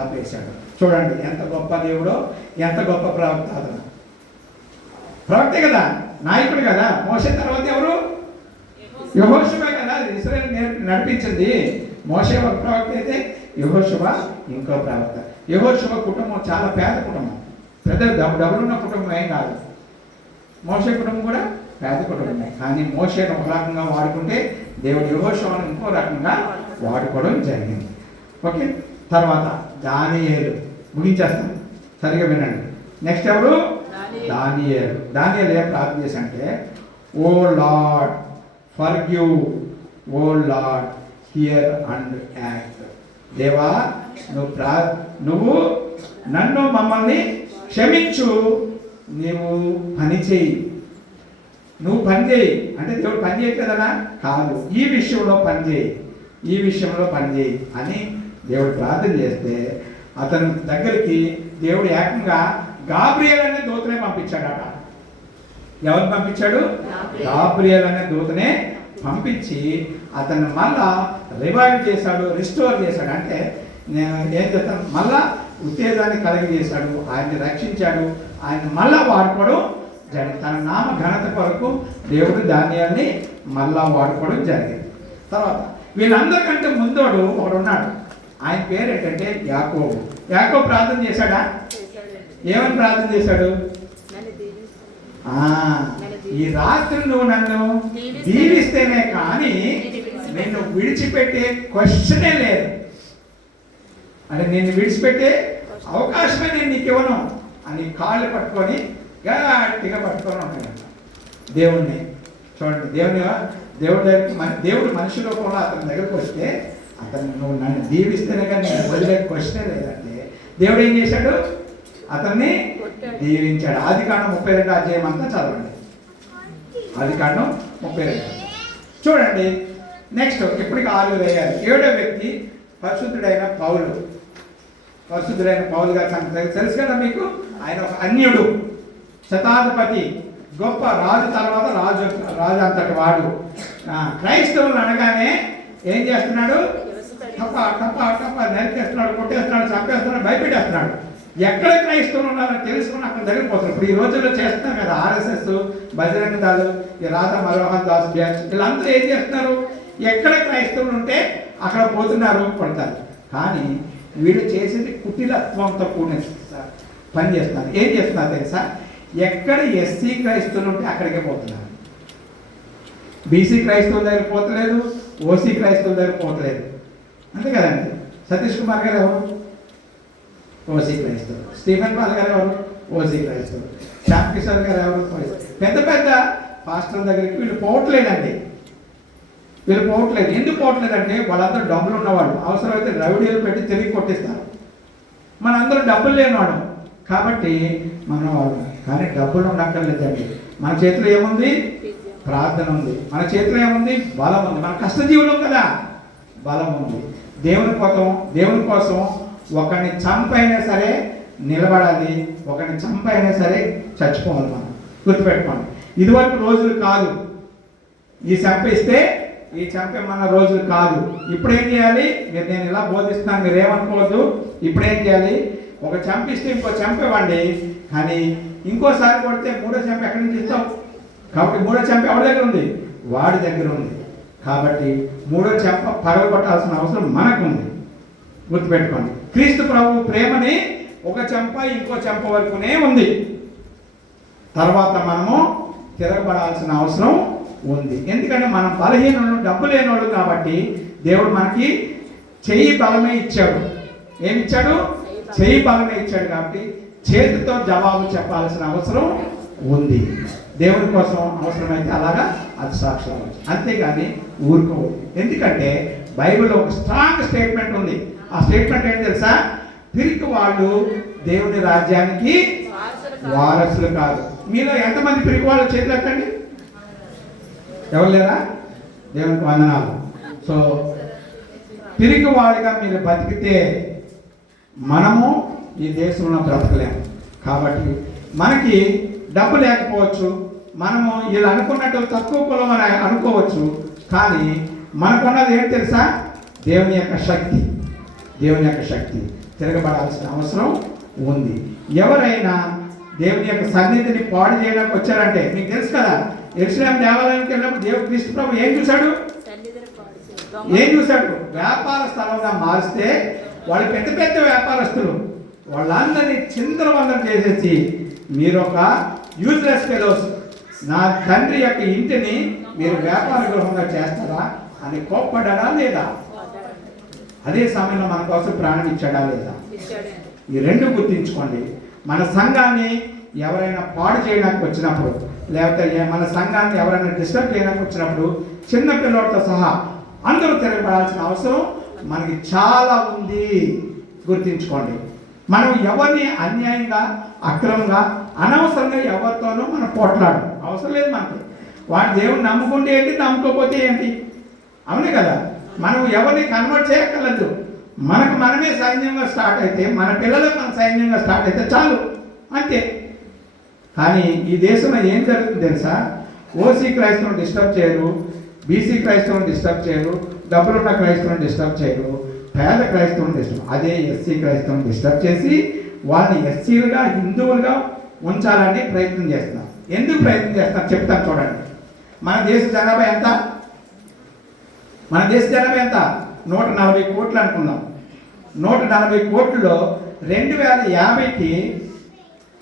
ఆపేశాడు. చూడండి ఎంత గొప్ప దేవుడో, ఎంత గొప్ప ప్రవక్త అతను. ప్రవక్తే కదా, నాయకుడు కదా. మోషే తర్వాత ఎవరు? యెహోషువ కదా ఇశ్రాయేల్ నడిపించింది. మోషే ఒక ప్రవక్త అయితే యెహోషువ ఇంకో ప్రవక్త. యెహోషువ కుటుంబం చాలా పేద కుటుంబం, పెద్ద డబ్బులున్న కుటుంబం ఏం కాదు. మోషే కుటుంబం కూడా పేద కుటుంబమే. కానీ మోషేను ఒక రకంగా వాడుకుంటే దేవుడు యెహోషువను ఇంకో రకంగా వాడుకోవడం జరిగింది. ఓకే, తర్వాత దానియేలు. ముగించేస్తాను, సరిగా వినండి. నెక్స్ట్ ఎవరు? దానియేలు. దానియేలు ఏం ప్రార్థన చేశాడంటే, O Lord forgive, O Lord hear and act. దేవా, నువ్వు నన్ను మమ్మల్ని క్షమించు, నీవు పని చేయి. నువ్వు పని చేయి అంటే దేవుడు పని చేయట్లేదనా? కాదు, ఈ విషయంలో పని చేయి, ఈ విషయంలో పని చేయి అని దేవుడు ప్రార్థన చేస్తే అతని దగ్గరికి దేవుడు ఏకంగా గాబ్రియల్ అనే దూతనే పంపించాడట. ఎవరు పంపించాడు? గాబ్రియల్ అనే దూతనే పంపించి అతన్ని మళ్ళా రివైవ్ చేశాడు, రిస్టోర్ చేశాడు. అంటే నేను ఏం చేస్తాను, మళ్ళా ఉత్తేజాన్ని కలిగజేశాడు, ఆయన్ని రక్షించాడు, ఆయన మళ్ళా వాడుకోవడం జరిగింది. తన నామ ఘనత కొరకు దేవుడు దానియాల్ని మళ్ళా వాడుకోవడం జరిగింది. తర్వాత వీళ్ళందరికంటే ముందోడు ఒకడు ఉన్నాడు, ఆయన పేరు ఏంటంటే యాకోబు. యాకోబు ప్రార్థన చేశాడా? ఏమని ప్రార్థన చేశాడు? ఈ రాత్రి నువ్వు నన్ను దీవిస్తేనే కానీ నిన్ను విడిచిపెట్టే క్వశ్చనే లేదు. అంటే నిన్ను విడిచిపెట్టే అవకాశమే నేను నీకు ఇవ్వను అని కాళ్ళు పట్టుకొని గట్టిగా పట్టుకొని ఉంటాడు దేవుణ్ణి. చూడండి, దేవుడి దగ్గరికి దేవుడు మనిషి రూపంలో అతని దగ్గరకు వస్తే అతను నువ్వు నన్ను దీవిస్తేనే కానీ నేను వదిలే క్వశ్చనే లేదంటే దేవుడు ఏం చేశాడు? అతన్ని దీవించాడు. ఆదికాండం 32 అధ్యాయం అంతా చదవండి. ఆదికాండం 32 చూడండి. నెక్స్ట్ ఇప్పటికి 6 వేయాలి. 7వ వ్యక్తి పరిశుద్ధుడైన పౌలు. పరిశుద్ధుడైన పౌలు గారు తెలుసు కదా మీకు. ఆయన ఒక అన్యుడు, శతాధిపతి, గొప్ప రాజు, తర్వాత రాజు అంతటి వాడు. క్రైస్తవులు అనగానే ఏం చేస్తున్నాడు? టప టప టప నరికేస్తున్నాడు, కొట్టేస్తున్నాడు, చంపేస్తున్నాడు, భయపెట్టేస్తున్నాడు. ఎక్కడ క్రైస్తవులు ఉన్నారని తెలుసుకుని అక్కడ దగ్గర పోతున్నారు. ఇప్పుడు ఈ రోజుల్లో చేస్తున్నాం కదా, ఆర్ఎస్ఎస్, బజరంగ దళ్, ఈ రాధా మనోహర్ దాస్ బ్యాచ్, వీళ్ళందరూ ఏం చేస్తున్నారు? ఎక్కడ క్రైస్తవులు ఉంటే అక్కడ పోతున్నారు, పడతారు. కానీ వీళ్ళు చేసేది కుటిలత్వంతో కూడిన పని చేస్తున్నారు. ఏం చేస్తున్నారు తెలుసా? ఎక్కడ ఎస్సీ క్రైస్తవులు ఉంటే అక్కడికే పోతున్నారు. బీసీ క్రైస్తవుల దగ్గర పోతలేదు, ఓసీ క్రైస్తవుల దగ్గర పోతలేదు. అంతే కదండి. సతీష్ కుమార్ గారు ఎవరు? ఓసీ క్రైస్తవులు. స్టీఫెన్ పాల్ గారు ఎవరు? ఓసీ క్రైస్తవులు. శ్యామ్ కిషోర్ గారు ఎవరు? పెద్ద పెద్ద పాస్టర్ల దగ్గరికి వీళ్ళు పోవట్లేదండి. వీళ్ళు పోవట్లేదు. ఎందుకు పోవట్లేదంటే వాళ్ళందరూ డబ్బులు ఉన్నవాళ్ళు. అవసరమైతే రౌడీలు పెట్టి తిరిగి కొట్టిస్తారు. మనందరూ డబ్బులు లేనివాడు కాబట్టి మనం, కానీ డబ్బులు ఉండక్కర్లేదండి. మన చేతిలో ఏముంది? ప్రార్థన ఉంది. మన చేతిలో ఏముంది? బలం ఉంది. మన కష్టజీవులం కదా, బలం ఉంది. దేవుని కోసం ఒకరిని చంపైనా సరే నిలబడాలి, ఒకరిని చంపైనా సరే చచ్చిపోవాలి. మనం గుర్తుపెట్టుకోండి. ఇదివరకు రోజులు కాదు, ఈ చంపేస్తే ఈ చంపే మన రోజులు కాదు. ఇప్పుడు ఏం చేయాలి? నేను ఇలా బోధిస్తున్నాను, మీరు ఏమనుకోవద్దు. ఇప్పుడు ఏం చేయాలి? ఒక చంపిస్తే ఇంకో చంపేవండి, కానీ ఇంకోసారి కొడితే మూడో చంప ఎక్కడి నుంచి ఇస్తాం? కాబట్టి మూడో చంప ఎవరి దగ్గర ఉంది? వాడి దగ్గర ఉంది. కాబట్టి మూడో చెంప పగలగొట్టాల్సిన అవసరం మనకు ఉంది. గుర్తుపెట్టుకోండి. క్రీస్తు ప్రభు ప్రేమని ఒక చెంప ఇంకో చెంప వరకునే ఉంది. తర్వాత మనము తిరగబడాల్సిన అవసరం ఉంది. ఎందుకంటే మనం బలహీనులు, డబ్బు లేనివాడు కాబట్టి దేవుడు మనకి చెయ్యి బలమే ఇచ్చాడు. ఏమిచ్చాడు? చెయ్యి బలమే ఇచ్చాడు. కాబట్టి చేతితో జవాబు చెప్పాల్సిన అవసరం ఉంది. దేవుని కోసం అవసరమైతే అలాగా అది సాక్ష్యం, అంతేగాని ఊరుకోవద్దు. ఎందుకంటే బైబిల్లో ఒక స్ట్రాంగ్ స్టేట్మెంట్ ఉంది. ఆ స్టేట్మెంట్ ఏంటి తెలుసా? పిరికి వాళ్ళు దేవుని రాజ్యానికి వారసులు కాదు. మీలో ఎంతమంది పిరికి వాళ్ళు చేతులు ఎత్తండి. ఎవరు లేరా? దేవునికి వందనాలు. సో పిరికి వాడిగా మీరు బతికితే మనము ఈ దేశంలో బ్రతకలేము. కాబట్టి మనకి డబ్బు లేకపోవచ్చు, మనము వీళ్ళు అనుకున్నట్టు తక్కువ కులం అని అనుకోవచ్చు, కానీ మనకున్నది ఏంటి తెలుసా? దేవుని యొక్క శక్తి. దేవుని యొక్క శక్తి తిరగబడాల్సిన అవసరం ఉంది. ఎవరైనా దేవుని యొక్క సన్నిధిని పాడు చేయడానికి వచ్చారంటే మీకు తెలుసు కదా, యెరూషలేము దేవాలయానికి వెళ్ళినప్పుడు దేవుడు క్రీస్తు ప్రభు ఏం చూశాడు? వ్యాపార స్థలంగా మారిస్తే వాళ్ళు పెద్ద పెద్ద వ్యాపారస్తులు వాళ్ళందరినీ చిందరవందర చేసేసి, మీరు ఒక యూజ్లెస్ ఫెలోస్, నా తండ్రి యొక్క ఇంటిని మీరు వ్యాపార గృహంగా చేస్తారా అని కోప్పడ్డా లేదా? అదే సమయంలో మన కోసం ప్రాణం ఇచ్చాడా లేదా? ఈ రెండు గుర్తించుకోండి. మన సంఘాన్ని ఎవరైనా పాడు చేయడానికి వచ్చినప్పుడు, లేకపోతే మన సంఘాన్ని ఎవరైనా డిస్టర్బ్ చేయడానికి వచ్చినప్పుడు, చిన్న పిల్లలతో సహా అందరూ తిరగబడాల్సిన అవసరం మనకి చాలా ఉంది. గుర్తించుకోండి. మనం ఎవరిని అన్యాయంగా, అక్రమంగా, అనవసరంగా ఎవరితోనూ మనం పోట్లాడు అవసరం లేదు మనకి. వాడి దేవుని నమ్ముకుంటే ఏంటి, నమ్ముకోకపోతే ఏంటి? అవునే కదా. మనం ఎవరిని కన్వర్ట్ చేయక్కర్లేదు. మనకు మనమే సైన్యంగా స్టార్ట్ అయితే, మన పిల్లలకు మన సైన్యంగా స్టార్ట్ అయితే చాలు, అంతే. కానీ ఈ దేశంలో ఏం జరుగుతుంది తెలుసా? ఓసీ క్రైస్తవులను డిస్టర్బ్ చేయరు, బీసీ క్రైస్తవులను డిస్టర్బ్ చేయరు, డబ్బులున్న క్రైస్తవులను డిస్టర్బ్ చేయరు, పేద క్రైస్తవులను డిస్టర్బ్, అదే ఎస్సీ క్రైస్తవులను డిస్టర్బ్ చేసి వాళ్ళని ఎస్సీలుగా, హిందువులుగా ఉంచాలని ప్రయత్నం చేస్తున్నారు. ఎందుకు ప్రయత్నం చేస్తున్నారు చెప్తాను చూడండి. మన దేశ జనాభా ఎంత? 140 కోట్లు అనుకుందాం. 140 కోట్లలో 2050కి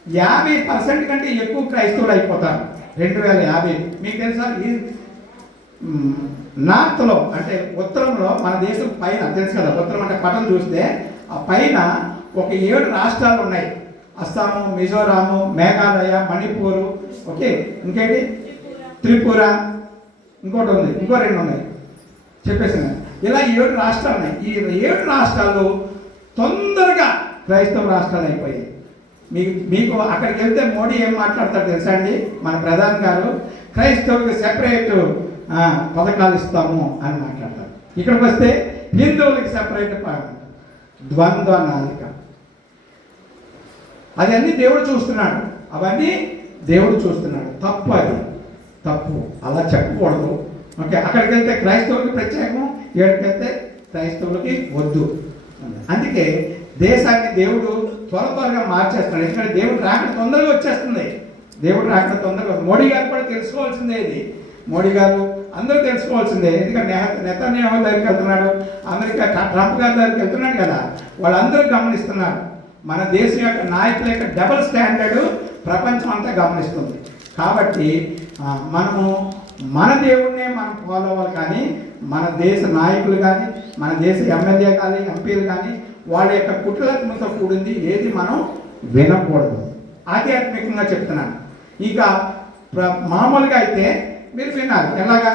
50% కంటే ఎక్కువ క్రైస్తవులు అయిపోతారు. 2050 మీకు తెలుసా? ఈ నార్త్లో అంటే ఉత్తరంలో మన దేశం పైన తెలుసు కదా, ఉత్తరం అంటే పటం చూస్తే ఆ పైన ఒక 7 రాష్ట్రాలు ఉన్నాయి. అస్సాము, మిజోరాము, మేఘాలయ, మణిపూరు, ఓకే, ఇంకేంటి త్రిపుర, ఇంకోటి ఉంది, ఇంకో 2 ఉన్నాయి చెప్పేసాను. ఇలా 7 రాష్ట్రాలు ఉన్నాయి. ఈ 7 రాష్ట్రాలు తొందరగా క్రైస్తవ రాష్ట్రాలు అయిపోయాయి. మీకు అక్కడికి వెళ్తే మోడీ ఏం మాట్లాడతాడు తెలుసా అండి? మన ప్రధాని గారు క్రైస్తవులకు సెపరేట్ పథకాలు ఇస్తాము అని మాట్లాడతారు. ఇక్కడికి వస్తే హిందువులకి సెపరేట్ ద్వంద్వ నాలిక. అది అన్నీ దేవుడు చూస్తున్నాడు, అవన్నీ దేవుడు చూస్తున్నాడు. తప్పు, అది తప్పు, అలా చెప్పకూడదు. ఓకే, అక్కడికి వెళ్తే క్రైస్తవులకి ప్రత్యేకం, ఇక్కడికి వెళ్తే క్రైస్తవులకి వద్దు. అందుకే దేశాన్ని దేవుడు త్వరగా మార్చేస్తున్నాడు. ఎందుకంటే దేవుడు రాకడ తొందరగా వచ్చేస్తుంది. దేవుడు రాకడ తొందరగా. మోడీ గారు కూడా తెలుసుకోవాల్సిందే ఇది. మోడీ గారు అందరూ తెలుసుకోవాల్సిందే. ఎందుకంటే నెతన్యాహు దగ్గరికి వెళ్తున్నాడు, అమెరికా ట్రంప్ గారి దగ్గరికి వెళ్తున్నాడు కదా, వాళ్ళందరూ గమనిస్తున్నారు. మన దేశం యొక్క నాయకుల యొక్క డబుల్ స్టాండర్డ్ ప్రపంచం అంతా గమనిస్తుంది. కాబట్టి మనము మన దేవుడినే మనం ఫాలో అవ్వాలి. కానీ మన దేశ నాయకులు కానీ, మన దేశ ఎమ్మెల్యే కానీ, ఎంపీలు కానీ వాళ్ళ యొక్క కుట్రలతో కూడింది ఏది మనం వినకూడదు. ఆధ్యాత్మికంగా చెప్తున్నాను. ఇక మామూలుగా అయితే మీరు వినాలి. ఎలాగా?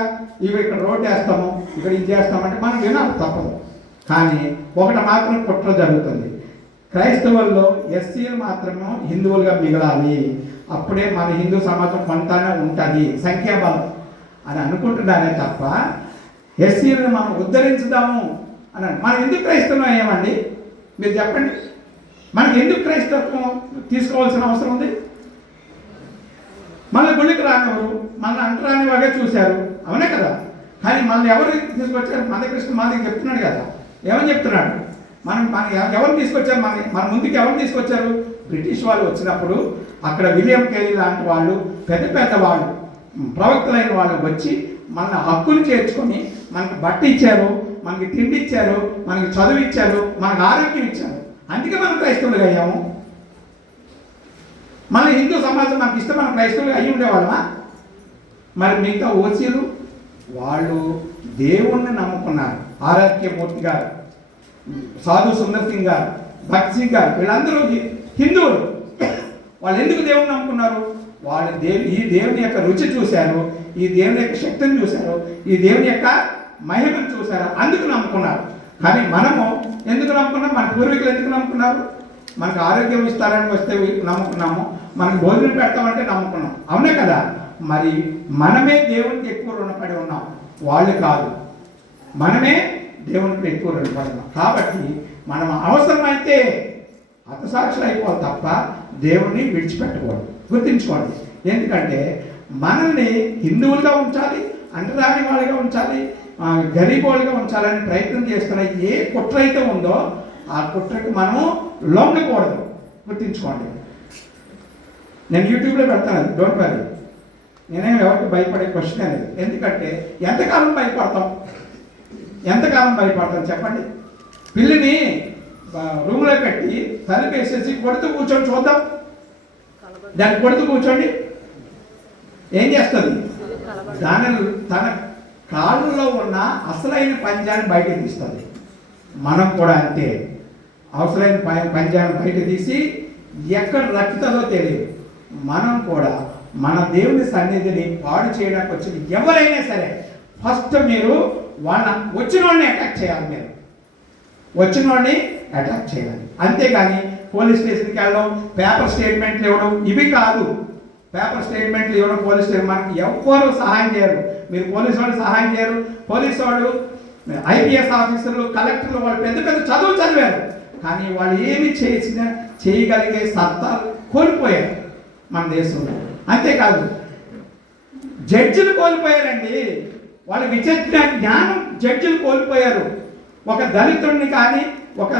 ఇవి ఇక్కడ రోడ్డు వేస్తాము, ఇక్కడ ఇది చేస్తామంటే మనం వినాలి, తప్పదు. కానీ ఒకటి మాత్రం కుట్ర జరుగుతుంది. క్రైస్తవుల్లో ఎస్సీలు మాత్రమే హిందువులుగా మిగలాలి, అప్పుడే మన హిందూ సమాజం కొంతానే ఉంటుంది, సంఖ్యాబలం అని అనుకుంటున్నారే తప్ప ఎస్సీలను మనం ఉద్ధరించుదాము అని మనం ఎందుకు క్రైస్తవం అయ్యామండి? మీరు చెప్పండి. మనకి ఎందుకు క్రైస్తవం తీసుకోవాల్సిన అవసరం ఉంది? మళ్ళీ గుళ్ళకి రానివారు, మళ్ళీ అంటరాని వాగే చూశారు, అవునే కదా. కానీ మళ్ళీ ఎవరు తీసుకొచ్చారు? కృష్ణ మాదికి చెప్తున్నాడు కదా, ఏమని చెప్తున్నాడు? మన ఎవరు తీసుకొచ్చారు? మన ముందుకు ఎవరు తీసుకొచ్చారు? బ్రిటిష్ వాళ్ళు వచ్చినప్పుడు అక్కడ విలియం కేరీ లాంటి వాళ్ళు, పెద్ద పెద్ద వాళ్ళు, ప్రవక్తలైన వాళ్ళు వచ్చి మన హక్కులు చేర్చుకొని మనకు బట్ట ఇచ్చారు, మనకి తిండి ఇచ్చారు, మనకి చదువు ఇచ్చారు, మనకు ఆరోగ్యం ఇచ్చారు. అందుకే మనం క్రైస్తవులుగా అయ్యాము. మన హిందూ సమాజం మనకి ఇష్టం, మనం క్రైస్తవులుగా అయ్యి ఉండేవాళ్ళమా? మరి మిగతా ఓసీలు వాళ్ళు దేవుణ్ణి నమ్ముకున్నారు. ఆర్ఆర్కే మూర్తి గారు, సాధు సుందర్ సింగ్ గారు, భక్త్ సింగ్ గారు, వీళ్ళందరూ హిందువులు. వాళ్ళు ఎందుకు దేవుణ్ణి నమ్ముకున్నారు? వాళ్ళు ఈ దేవుని యొక్క రుచి చూశారు, ఈ దేవుని యొక్క శక్తిని చూశారు, ఈ దేవుని యొక్క మహిమను చూశారు, అందుకు నమ్ముకున్నారు. కానీ మనము ఎందుకు నమ్ముకున్నాం? మన పూర్వీకులు ఎందుకు నమ్ముకున్నారు? మనకు ఆరోగ్యం ఇస్తారని వస్తే నమ్ముకున్నాము, మనకు భోజనం పెడతామంటే నమ్ముకున్నాం, అవునే కదా. మరి మనమే దేవునికి ఎక్కువ రుణపడి ఉన్నాం, వాళ్ళు కాదు. మనమే దేవునికి ఎక్కువ రుణపడి ఉన్నాం. కాబట్టి మనం అవసరమైతే హతసాక్షులు అయిపోవాలి తప్ప దేవుణ్ణి విడిచిపెట్టకూడదు. గుర్తుంచుకోండి. ఎందుకంటే మనల్ని హిందువులుగా ఉంచాలి, అంటరాని వాళ్ళుగా ఉంచాలి, గరీబ్ వాళ్ళుగా ఉంచాలని ప్రయత్నం చేస్తున్న ఏ కుట్ర అయితే ఉందో ఆ కుట్రకి మనము లొంగకూడదు. గుర్తుంచుకోండి. నేను యూట్యూబ్లో పెడతాను, డోంట్ వరీ. నేనేం ఎవరికి భయపడే క్వశ్చన్ లేదు. ఎందుకంటే ఎంతకాలం భయపడతాం? చెప్పండి. పిల్లిని రూమ్లో పెట్టి తలుపు వేసేసి కొడుతూ కూర్చొని చూద్దాం. దాన్ని కొడుతూ కూర్చోండి, ఏం చేస్తుంది? దాని తన కాళ్ళలో ఉన్న అసలైన పంజాన్ని బయటకు తీస్తుంది. మనం కూడా అంతే. అవసరమైన పంజాన్ని బయట తీసి ఎక్కడ రక్తుందో తెలియదు. మనం కూడా మన దేవుని సన్నిధిని పాడు చేయడానికి వచ్చిన ఎవరైనా సరే ఫస్ట్ మీరు వాళ్ళ వచ్చిన వాళ్ళని అటాక్ చేయాలి. మీరు వచ్చిన వాళ్ళని అటాక్ చేయాలి. అంతేగాని పోలీస్ స్టేషన్కి వెళ్ళడం, పేపర్ స్టేట్మెంట్లు ఇవ్వడం ఇవి కాదు. పేపర్ స్టేట్మెంట్లు ఇవ్వడం, పోలీస్ స్టేషన్ మనకి ఎవ్వరూ సహాయం చేయరు. మీరు పోలీసు వాళ్ళు సహాయం చేయరు. పోలీసు వాళ్ళు, ఐపీఎస్ ఆఫీసర్లు, కలెక్టర్లు వాళ్ళు పెద్ద పెద్ద చదువులు చదివారు, కానీ వాళ్ళు ఏమి చేయగలిగే సత్తాలు కోల్పోయారు మన దేశంలో. అంతేకాదు జడ్జిలు కోల్పోయారండి. వాళ్ళ విచక్షణ జ్ఞానం జడ్జిలు కోల్పోయారు. ఒక దళితుడిని కానీ ఒక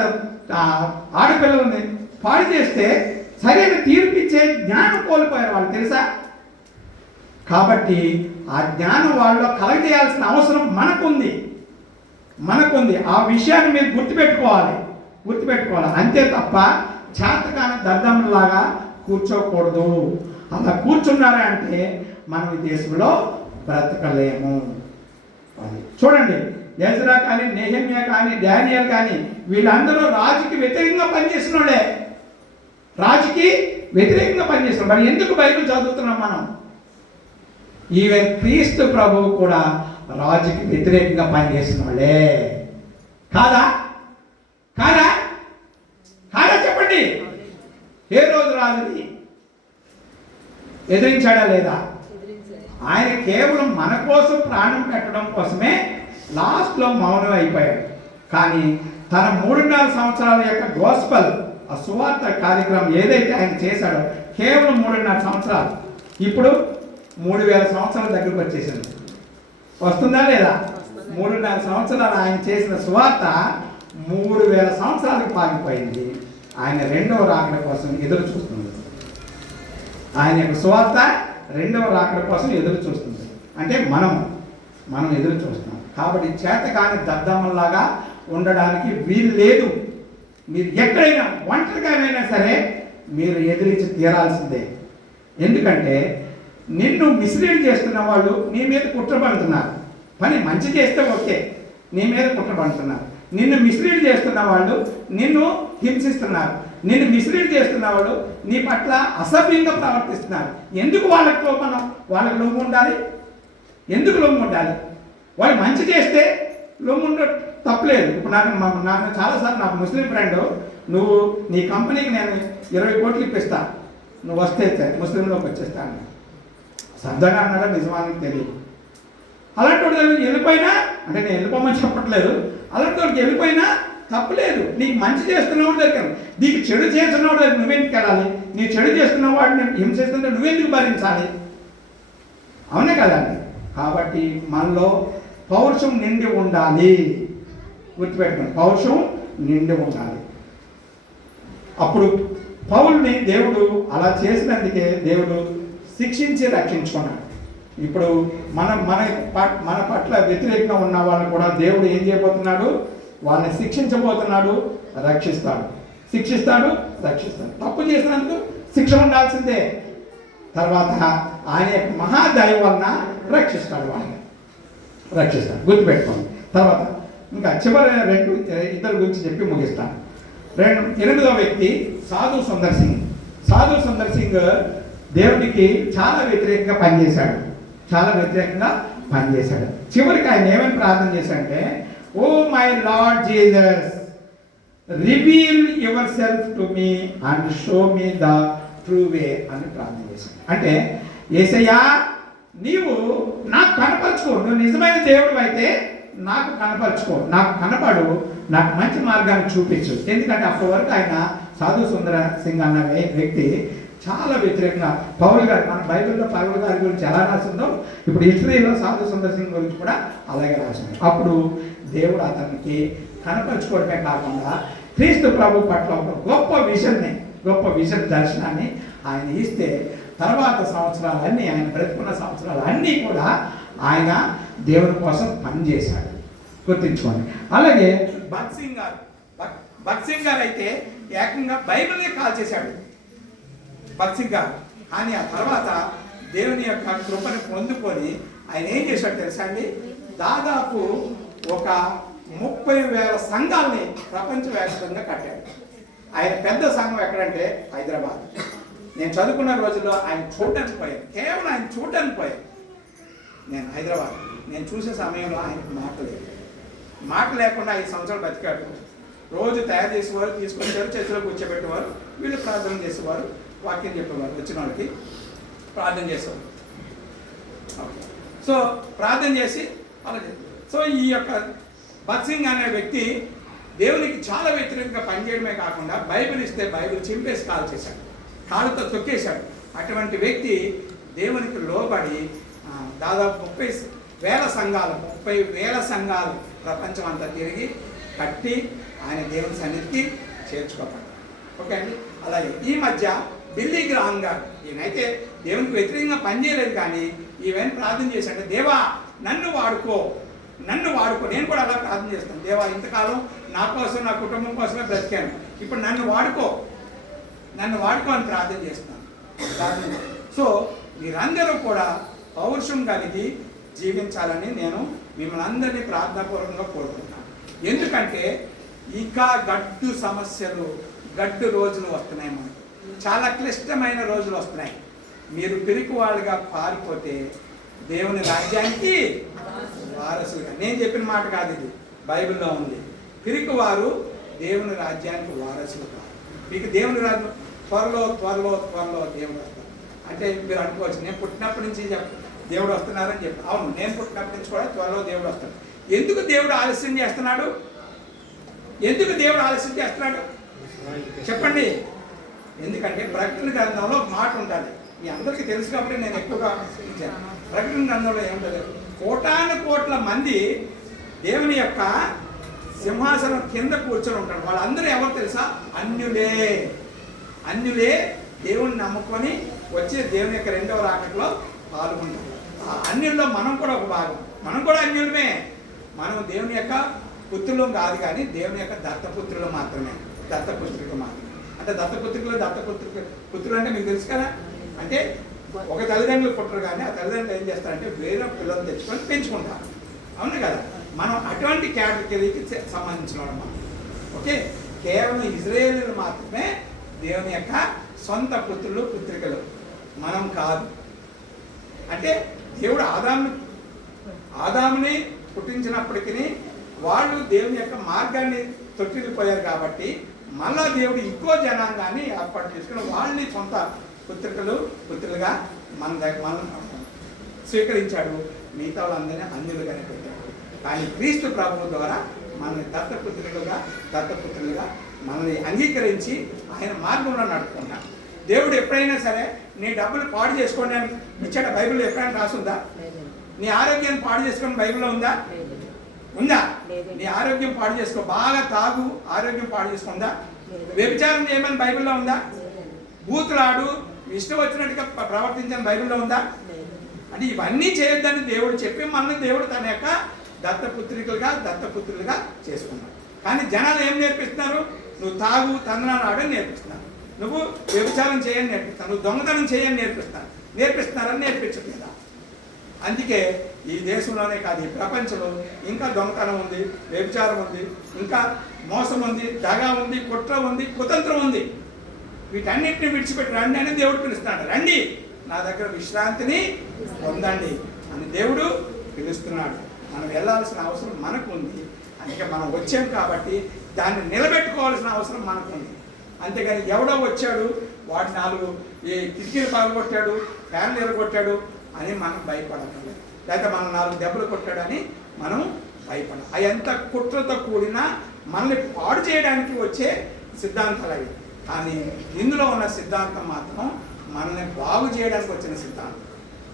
ఆడపిల్లల్ని పాడు చేస్తే సరైన తీర్పిచ్చే జ్ఞానం కోల్పోయారు వాళ్ళు, తెలుసా? కాబట్టి ఆ జ్ఞానం వాళ్ళలో కలగజేయాల్సిన అవసరం మనకుంది. ఆ విషయాన్ని మీరు గుర్తుపెట్టుకోవాలి. అంతే తప్ప చేతకాని దద్దమ్మలాగా కూర్చోకూడదు. అలా కూర్చున్నారా అంటే మనం ఈ దేశంలో బ్రతకలేము. అది చూడండి. ఎజ్రా కానీ, నెహెమ్యా కానీ, డానియల్ కానీ వీళ్ళందరూ రాజుకి వ్యతిరేకంగా పనిచేసిన వాళ్ళే. మరి ఎందుకు బైబిల్ చదువుతున్నాం మనం? ఈవెన్ క్రీస్తు ప్రభువు కూడా రాజుకి వ్యతిరేకంగా పనిచేసిన వాళ్ళే. కాదా చెప్పండి. ఏ రోజు రాజుని ఎదిరించాడా లేదా? ఆయన కేవలం మన కోసం ప్రాణం పెట్టడం కోసమే లాస్ట్లో మౌనం అయిపోయాడు. కానీ తన 3.5 సంవత్సరాల యొక్క గోస్పల్, ఆ సువార్త కార్యక్రమం ఏదైతే ఆయన చేశాడో కేవలం 3.5 సంవత్సరాలు, ఇప్పుడు 3000 సంవత్సరాల దగ్గరకు వచ్చేసింది. వస్తుందా లేదా? 3.5 సంవత్సరాలు ఆయన చేసిన సువార్త 3000 సంవత్సరాలకు పాగిపోయింది. ఆయన రెండవ రాకడ కోసం ఎదురు చూస్తుంది. ఆయన యొక్క సువార్త రెండవ రాకడ కోసం ఎదురు చూస్తుంది. అంటే మనం ఎదురు చూస్తున్నాం. కాబట్టి చేతకాని దద్దమ్మలాగా ఉండడానికి వీలు లేదు. మీరు ఎక్కడైనా ఒంటరిగానైనా సరే మీరు ఎదిరించి తీరాల్సిందే. ఎందుకంటే నిన్ను మిస్లీడ్ చేస్తున్న వాళ్ళు నీ మీద కుట్రపడుతున్నారు. పని మంచి చేస్తే ఓకే, నీ మీద కుట్రపడుతున్నారు. నిన్ను మిస్లీడ్ చేస్తున్న వాళ్ళు నిన్ను హింసిస్తున్నారు. నిన్ను మిస్లీడ్ చేస్తున్న వాళ్ళు నీ పట్ల అసభ్యంగా ప్రవర్తిస్తున్నారు. ఎందుకు వాళ్ళకి లొంగు ఉండాలి? వాళ్ళు మంచి చేస్తే లొంగుండ తప్పలేదు. ఇప్పుడు నాకు చాలాసార్లు నాకు ముస్లిం ఫ్రెండ్, నువ్వు నీ కంపెనీకి నేను 20 కోట్లు ఇప్పిస్తా, నువ్వు వస్తే ముస్లింలోకి వచ్చేస్తాను. సరదాగా అన్నాడా నిజమానికి తెలియదు. అలాంటి వెళ్ళిపోయినా, అంటే నేను వెళ్ళిపోమని చెప్పట్లేదు, అలాంటి వాళ్ళకి వెళ్ళిపోయినా తప్పలేదు. నీకు మంచి చేస్తున్నవాడు దగ్గర, నీకు చెడు చేస్తున్నవాడు దగ్గర నువ్వెందుకు వెళ్ళాలి? నీ చెడు చేస్తున్న వాడిని హింసిస్తుంటే నువ్వెందుకు భరించాలి? అవునే కదండి. కాబట్టి మనలో పౌరుషం నిండి ఉండాలి. గుర్తుపెట్టుకోండి, పౌరుషం నిండి ఉండాలి. అప్పుడు పౌలుని దేవుడు అలా చేసినందుకే దేవుడు శిక్షించి రక్షించుకున్నాడు. ఇప్పుడు మన పట్ల వ్యతిరేకంగా ఉన్న వాళ్ళని కూడా దేవుడు ఏం చేయబోతున్నాడు? వాళ్ళని శిక్షించబోతున్నాడు, శిక్షిస్తాడు. తప్పు చేసినందుకు శిక్ష ఉండాల్సిందే. తర్వాత ఆయన యొక్క మహాదయ వలన రక్షిస్తాడు. గుర్తుపెట్టుకోండి. తర్వాత ఇంకా చివరి ఇద్దరు గురించి చెప్పి ముగిస్తాను. 8వ వ్యక్తి సాధు సుందర్ సింగ్ దేవుడికి చాలా వ్యతిరేకంగా పనిచేశాడు. చివరికి ఆయన ఏమని ప్రార్థన చేశాడంటే, oh my Lord Jesus, reveal yourself to me and show me the true way అని ప్రార్థన చేశాడు. అంటే యేసయ్యా, నీవు నాకు కనపరచుకో, నువ్వు నిజమైన దేవుడు అయితే నాకు కనపరుచుకో, నాకు కనపడు, నాకు మంచి మార్గాన్ని చూపించు. ఎందుకంటే అప్పటి వరకు ఆయన సాధు సుందర సింగ్ అన్న వ్యక్తి చాలా వ్యతిరేకంగా పౌలు గారు, మన బైబిల్లో పౌలు గారి గురించి ఎలా రాసిందో ఇప్పుడు హిస్టరీలో సాధు సుందర సింగ్ గురించి కూడా అలాగే రాసింది. అప్పుడు దేవుడు అతనికి కనపరుచుకోవడమే కాకుండా క్రీస్తు ప్రభు పట్ల ఒక గొప్ప విజన్ దర్శనాన్ని ఆయన ఇస్తే తర్వాత సంవత్సరాలన్నీ, ఆయన బ్రతుకున్న సంవత్సరాలన్నీ కూడా ఆయన దేవుని కోసం పనిచేశాడు. గుర్తించుకోండి. అలాగే భగత్ సింగ్ గారు అయితే ఏకంగా బైబిల్ని కాల్ చేశాడు భగత్ సింగ్ గారు. కానీ ఆ తర్వాత దేవుని యొక్క కృపను పొందుకొని ఆయన ఏం చేశాడు తెలుసా అండి? దాదాపు ఒక 30,000 సంఘాలని ప్రపంచవ్యాప్తంగా కట్టాడు. ఆయన పెద్ద సంఘం ఎక్కడంటే హైదరాబాద్. నేను చదువుకున్న రోజుల్లో ఆయన చూడడానికి పోయాను, కేవలం ఆయన చూడడానికి పోయాను. నేను హైదరాబాద్ నేను చూసే సమయంలో ఆయనకు మాట లేకుండా 5 సంవత్సరాలు బతికాడు. రోజు తయారు చేసేవారు, తీసుకొచ్చారు, చర్చిలో కూర్చోబెట్టేవారు, వీళ్ళు ప్రార్థన చేసేవారు, వాక్యం చెప్పేవారు, వచ్చిన వాళ్ళకి ప్రార్థన చేసేవారు. ఓకే, సో ప్రార్థన చేసి అలా. సో ఈ యొక్క భగత్ సింగ్ అనే వ్యక్తి దేవునికి చాలా వ్యతిరేకంగా పనిచేయడమే కాకుండా బైబిల్ ఇస్తే బైబిల్ చింపేసి కాల్ చేశాడు, కాళ్ళతో తొక్కేశాడు. అటువంటి వ్యక్తి దేవునికి లోబడి దాదాపు 30,000 సంఘాలు ప్రపంచం అంతా తిరిగి కట్టి ఆయన దేవుని సన్నిధికి చేర్చుకోబడ్డాడు. ఓకే అండి. అలాగే ఈ మధ్య బిల్లీ గ్రాహం గారు, ఈయనైతే దేవునికి వ్యతిరేకంగా పనిచేయలేదు, కానీ ఈవెన్ ప్రార్థన చేశాడు, దేవా నన్ను వాడుకో, నేను కూడా అలా ప్రార్థన చేస్తాను. దేవా ఇంతకాలం నా కోసం, నా కుటుంబం కోసమే బ్రతికాను, ఇప్పుడు నన్ను వాడుకో అని ప్రార్థన చేస్తున్నాను. సో మీరందరూ కూడా పౌరుషం కలిగి జీవించాలని నేను మిమ్మల్ని అందరినీ ప్రార్థనాపూర్వకంగా కోరుకుంటున్నాను. ఎందుకంటే ఇంకా గడ్డు రోజులు వస్తున్నాయి, మనకు చాలా క్లిష్టమైన రోజులు వస్తున్నాయి. మీరు పిరికి వాళ్ళుగా పారిపోతే దేవుని రాజ్యానికి వారసులుగా, నేను చెప్పిన మాట కాదు, ఇది బైబిల్లో ఉంది. పిరికి వారు దేవుని రాజ్యానికి వారసులు కాదు. మీకు దేవుని రాజ్యం త్వరలో దేవుడు వస్తారు అంటే మీరు అనుకోవచ్చు, నేను పుట్టినప్పటి నుంచి దేవుడు వస్తున్నారని చెప్పి. అవును, నేను పుట్టినప్పటి నుంచి కూడా త్వరలో దేవుడు వస్తాడు. ఎందుకు దేవుడు ఆలస్యం చేస్తున్నాడు? చెప్పండి. ఎందుకంటే ప్రకటన గ్రంథంలో మాట ఉంటుంది, మీ అందరికీ తెలుసు కాబట్టి నేను ఎక్కువగా ఇచ్చాను. ప్రకటన గ్రంథంలో ఏముంటుంది? కోటాను మంది దేవుని యొక్క సింహాసనం కింద కూర్చొని ఉంటాడు. వాళ్ళందరూ ఎవరు తెలుసా? అన్యులే దేవుణ్ణి నమ్ముకొని వచ్చి దేవుని యొక్క 2వ రాకట్లో పాల్గొంటారు. ఆ అన్యుల్లో మనం కూడా ఒక భాగం, మనం కూడా అన్యులమే. మనం దేవుని యొక్క పుత్రులం కాదు, కానీ దేవుని యొక్క దత్తపుత్రులు మాత్రమే. అంటే పుత్రులు అంటే మీకు తెలుసు కదా, అంటే ఒక తల్లిదండ్రులు పుట్టరు, కానీ ఆ తల్లిదండ్రులు ఏం చేస్తారంటే వేరే పిల్లలు తెచ్చుకొని పెంచుకుంటారు. అవును కదా, మనం అటువంటి కేటగిరీకి సంబంధించిన వాళ్ళం. ఓకే, కేవలం ఇజ్రాయేలీలు మాత్రమే దేవుని యొక్క సొంత పుత్రికలు, మనం కాదు. అంటే దేవుడు ఆదాముని పుట్టించినప్పటికీ వాళ్ళు దేవుని యొక్క మార్గాన్ని తొట్టిల్లిపోయారు కాబట్టి మళ్ళా దేవుడు ఇంకో జనాంగాన్ని ఏర్పాటు చేసుకుని వాళ్ళని సొంత పుత్రులుగా మన స్వీకరించాడు. మిగతా వాళ్ళందరినీ అన్యులుగానే పెట్టాడు. కానీ క్రీస్తు ప్రభువు ద్వారా మనల్ని దత్తపుత్రులుగా మనల్ని అంగీకరించి ఆయన మార్గంలో నడుపుకుంటాడు. దేవుడు ఎప్పుడైనా సరే నీ డబ్బులు పాడు చేసుకోండి అని ఇచ్చాడు. బైబిల్లో ఎప్పుడైనా రాసుందా? నీ ఆరోగ్యాన్ని పాడు చేసుకొని బైబిల్లో ఉందా? నీ ఆరోగ్యం పాడు చేసుకో, బాగా తాగు, ఆరోగ్యం పాడు చేసుకుందా? వ్యభిచారం చేయమని బైబిల్లో ఉందా? బూతులాడు, ఇష్టం వచ్చినట్టుగా ప్రవర్తించని బైబిల్లో ఉందా? అంటే ఇవన్నీ చేయొద్దని దేవుడు చెప్పి మనల్ని దేవుడు తన యొక్క దత్తపుత్రులుగా చేసుకున్నాడు. కానీ జనాలు ఏం నేర్పిస్తున్నారు? నువ్వు తాగు, తందనాలు ఆడని నేర్పిస్తున్నారు, నువ్వు వ్యభిచారం చేయని నేర్పిస్తాను, నువ్వు దొంగతనం చేయని నేర్పిస్తున్నారని నేర్పించట్లేదా? అందుకే ఈ దేశంలోనే కాదు, ఈ ప్రపంచంలో ఇంకా దొంగతనం ఉంది, వ్యభిచారం ఉంది, ఇంకా మోసం ఉంది, దగా ఉంది, కుట్ర ఉంది, కుతంత్రం ఉంది. వీటన్నిటిని విడిచిపెట్టి రండి అని దేవుడు పిలుస్తున్నాడు. రండి నా దగ్గర విశ్రాంతిని పొందండి అని దేవుడు పిలుస్తున్నాడు. మనం వెళ్ళాల్సిన అవసరం మనకు ఉంది. అందుకే మనం వచ్చాం కాబట్టి దాన్ని నిలబెట్టుకోవాల్సిన అవసరం మనకు ఉంది. అంతేగాని ఎవడో వచ్చాడు, వాడు 4 కిటికీలు పగలగొట్టాడు, ఫ్యాన్లు ఎరగొట్టాడు అని మనం భయపడలేదు, లేకపోతే మనం 4 దెబ్బలు కొట్టాడని మనం భయపడ అవి ఎంత కుట్రతో కూడిన మనల్ని పాడు చేయడానికి వచ్చే సిద్ధాంతాలు అవి. కానీ ఇందులో ఉన్న సిద్ధాంతం మాత్రం మనల్ని బాగు చేయడానికి వచ్చిన సిద్ధాంతం.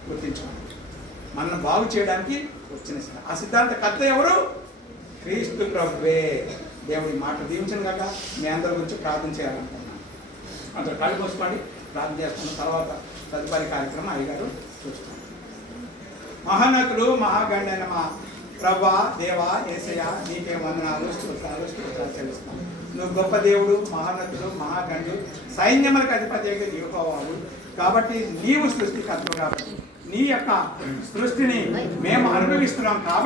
గుర్తించుకోండి, మనల్ని బాగు చేయడానికి వచ్చిన సిద్ధాంతం. ఆ సిద్ధాంత కర్త ఎవరు? క్రీస్తు ప్రభువే. దేవుడి మాట దీవించను కాక మీ అందరి గురించి ప్రార్థన చేయాలనుకున్నాను. అందరూ కళ్ళు మూసుకోండి, ప్రార్థన చేసుకున్న తర్వాత తదుపరి కార్యక్రమం అయ్యగారు చూస్తాం. మహానతుడు మహాగండైన మా ప్రభా దేవా యేసయ్య నీకే వందనాలు స్తోత్రాలు చెల్లిస్తాం. నువ్వు గొప్ప దేవుడు, మహానతుడు, మహాగండు, సైన్యములకు అధిపతి యెహోవావు. కాబట్టి నీవు సృష్టికర్తవు, కాబట్టి నీ యొక్క సృష్టిని మేము అనుభవిస్తున్నాం కాబట్టి